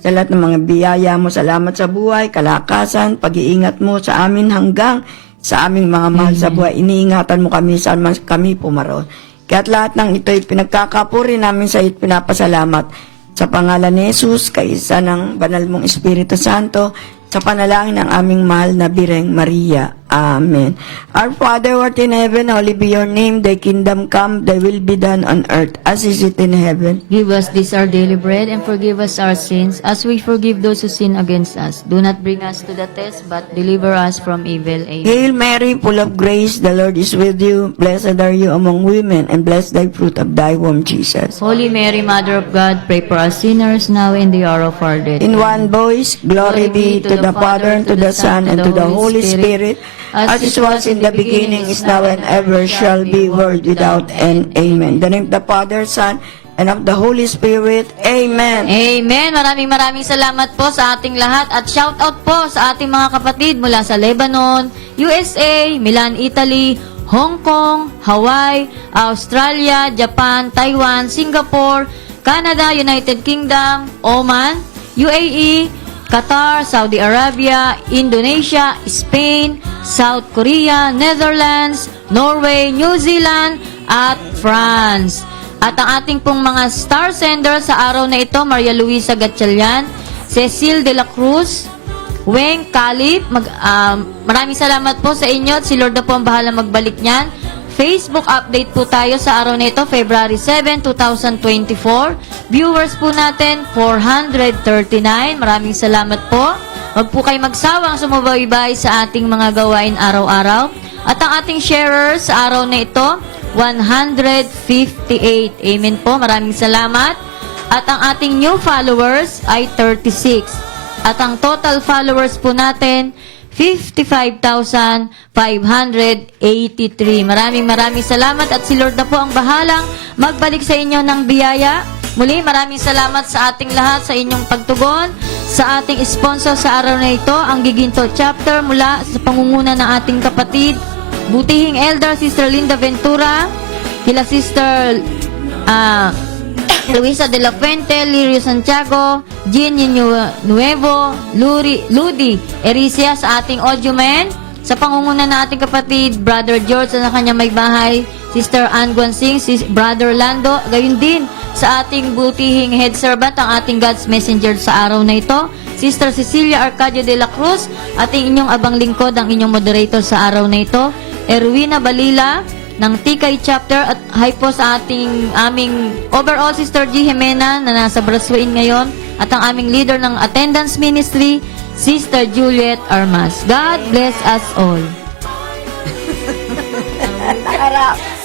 sa lahat ng mga biyaya mo. Salamat sa buhay, kalakasan, pag-iingat mo sa amin hanggang sa aming mga mahal sa buhay. Iniingatan mo kami saan man kami pumaroon. Kaya't lahat ng ito'y pinagkakapuri namin sa iyo, pinapasalamat sa pangalan ni Jesus, kaisa ng banal mong Espiritu Santo, sa panalangin ng aming mahal na Bireng Maria. Amen. Our Father who art in heaven, holy be your name. Thy kingdom come, thy will be done on earth as is it in heaven. Give us this our daily bread, and forgive us our sins, as we forgive those who sin against us. Do not bring us to the test, but deliver us from evil. Amen. Hail Mary, full of grace, the Lord is with you. Blessed are you among women, and blessed thy fruit of thy womb, Jesus. Holy Mary, Mother of God, pray for us sinners, now and the hour of our death. In one voice, glory be to the Father, and to the Son, and to the Holy Spirit, as it was in the beginning, is now, and ever shall be, world without end. Amen. In the name of the Father, Son, and of the Holy Spirit. Amen. Amen. Maraming salamat po sa ating lahat at shout out po sa ating mga kapatid mula sa Lebanon, USA, Milan, Italy, Hong Kong, Hawaii, Australia, Japan, Taiwan, Singapore, Canada, United Kingdom, Oman, UAE, Qatar, Saudi Arabia, Indonesia, Spain, South Korea, Netherlands, Norway, New Zealand, at France. At ang ating pong mga star sender sa araw na ito, Maria Luisa Gatchalian, Cecil de la Cruz, Weng Kalip, maraming salamat po sa inyo at si Lord na po ang bahala magbalik niyan. Facebook update po tayo sa araw na ito, February 7, 2024. Viewers po natin, 439. Maraming salamat po. Huwag po kayo magsawang sumubaybay sa ating mga gawain araw-araw. At ang ating sharers sa araw na ito, 158. Amen po. Maraming salamat. At ang ating new followers ay 36. At ang total followers po natin, 55,583. Maraming salamat at si Lord na po ang bahalang magbalik sa inyo ng biyaya. Muli, maraming salamat sa ating lahat sa inyong pagtugon, sa ating sponsor sa araw na ito, ang Giginto Chapter mula sa pangunguna ng ating kapatid, butihing Elder Sister Linda Ventura, kila Sister Luisa de la Fuente, Lirio Santiago, Jean Nuevo, Ludi Ericia sa ating audio man, sa pangunguna ng ating kapatid, Brother George sa kanyang may bahay, Sister Ann Guansing, Brother Lando, gayon din sa ating butihing head servant, ang ating God's Messenger sa araw na ito, Sister Cecilia Arcadio de la Cruz, ating inyong abang lingkod, ang inyong moderator sa araw na ito, Erwina Balila, ng TKI Chapter, at hi po sa aming overall Sister G. Jimena na nasa Braswain ngayon, at ang aming leader ng attendance ministry, Sister Juliet Armas. God bless us all. Harap.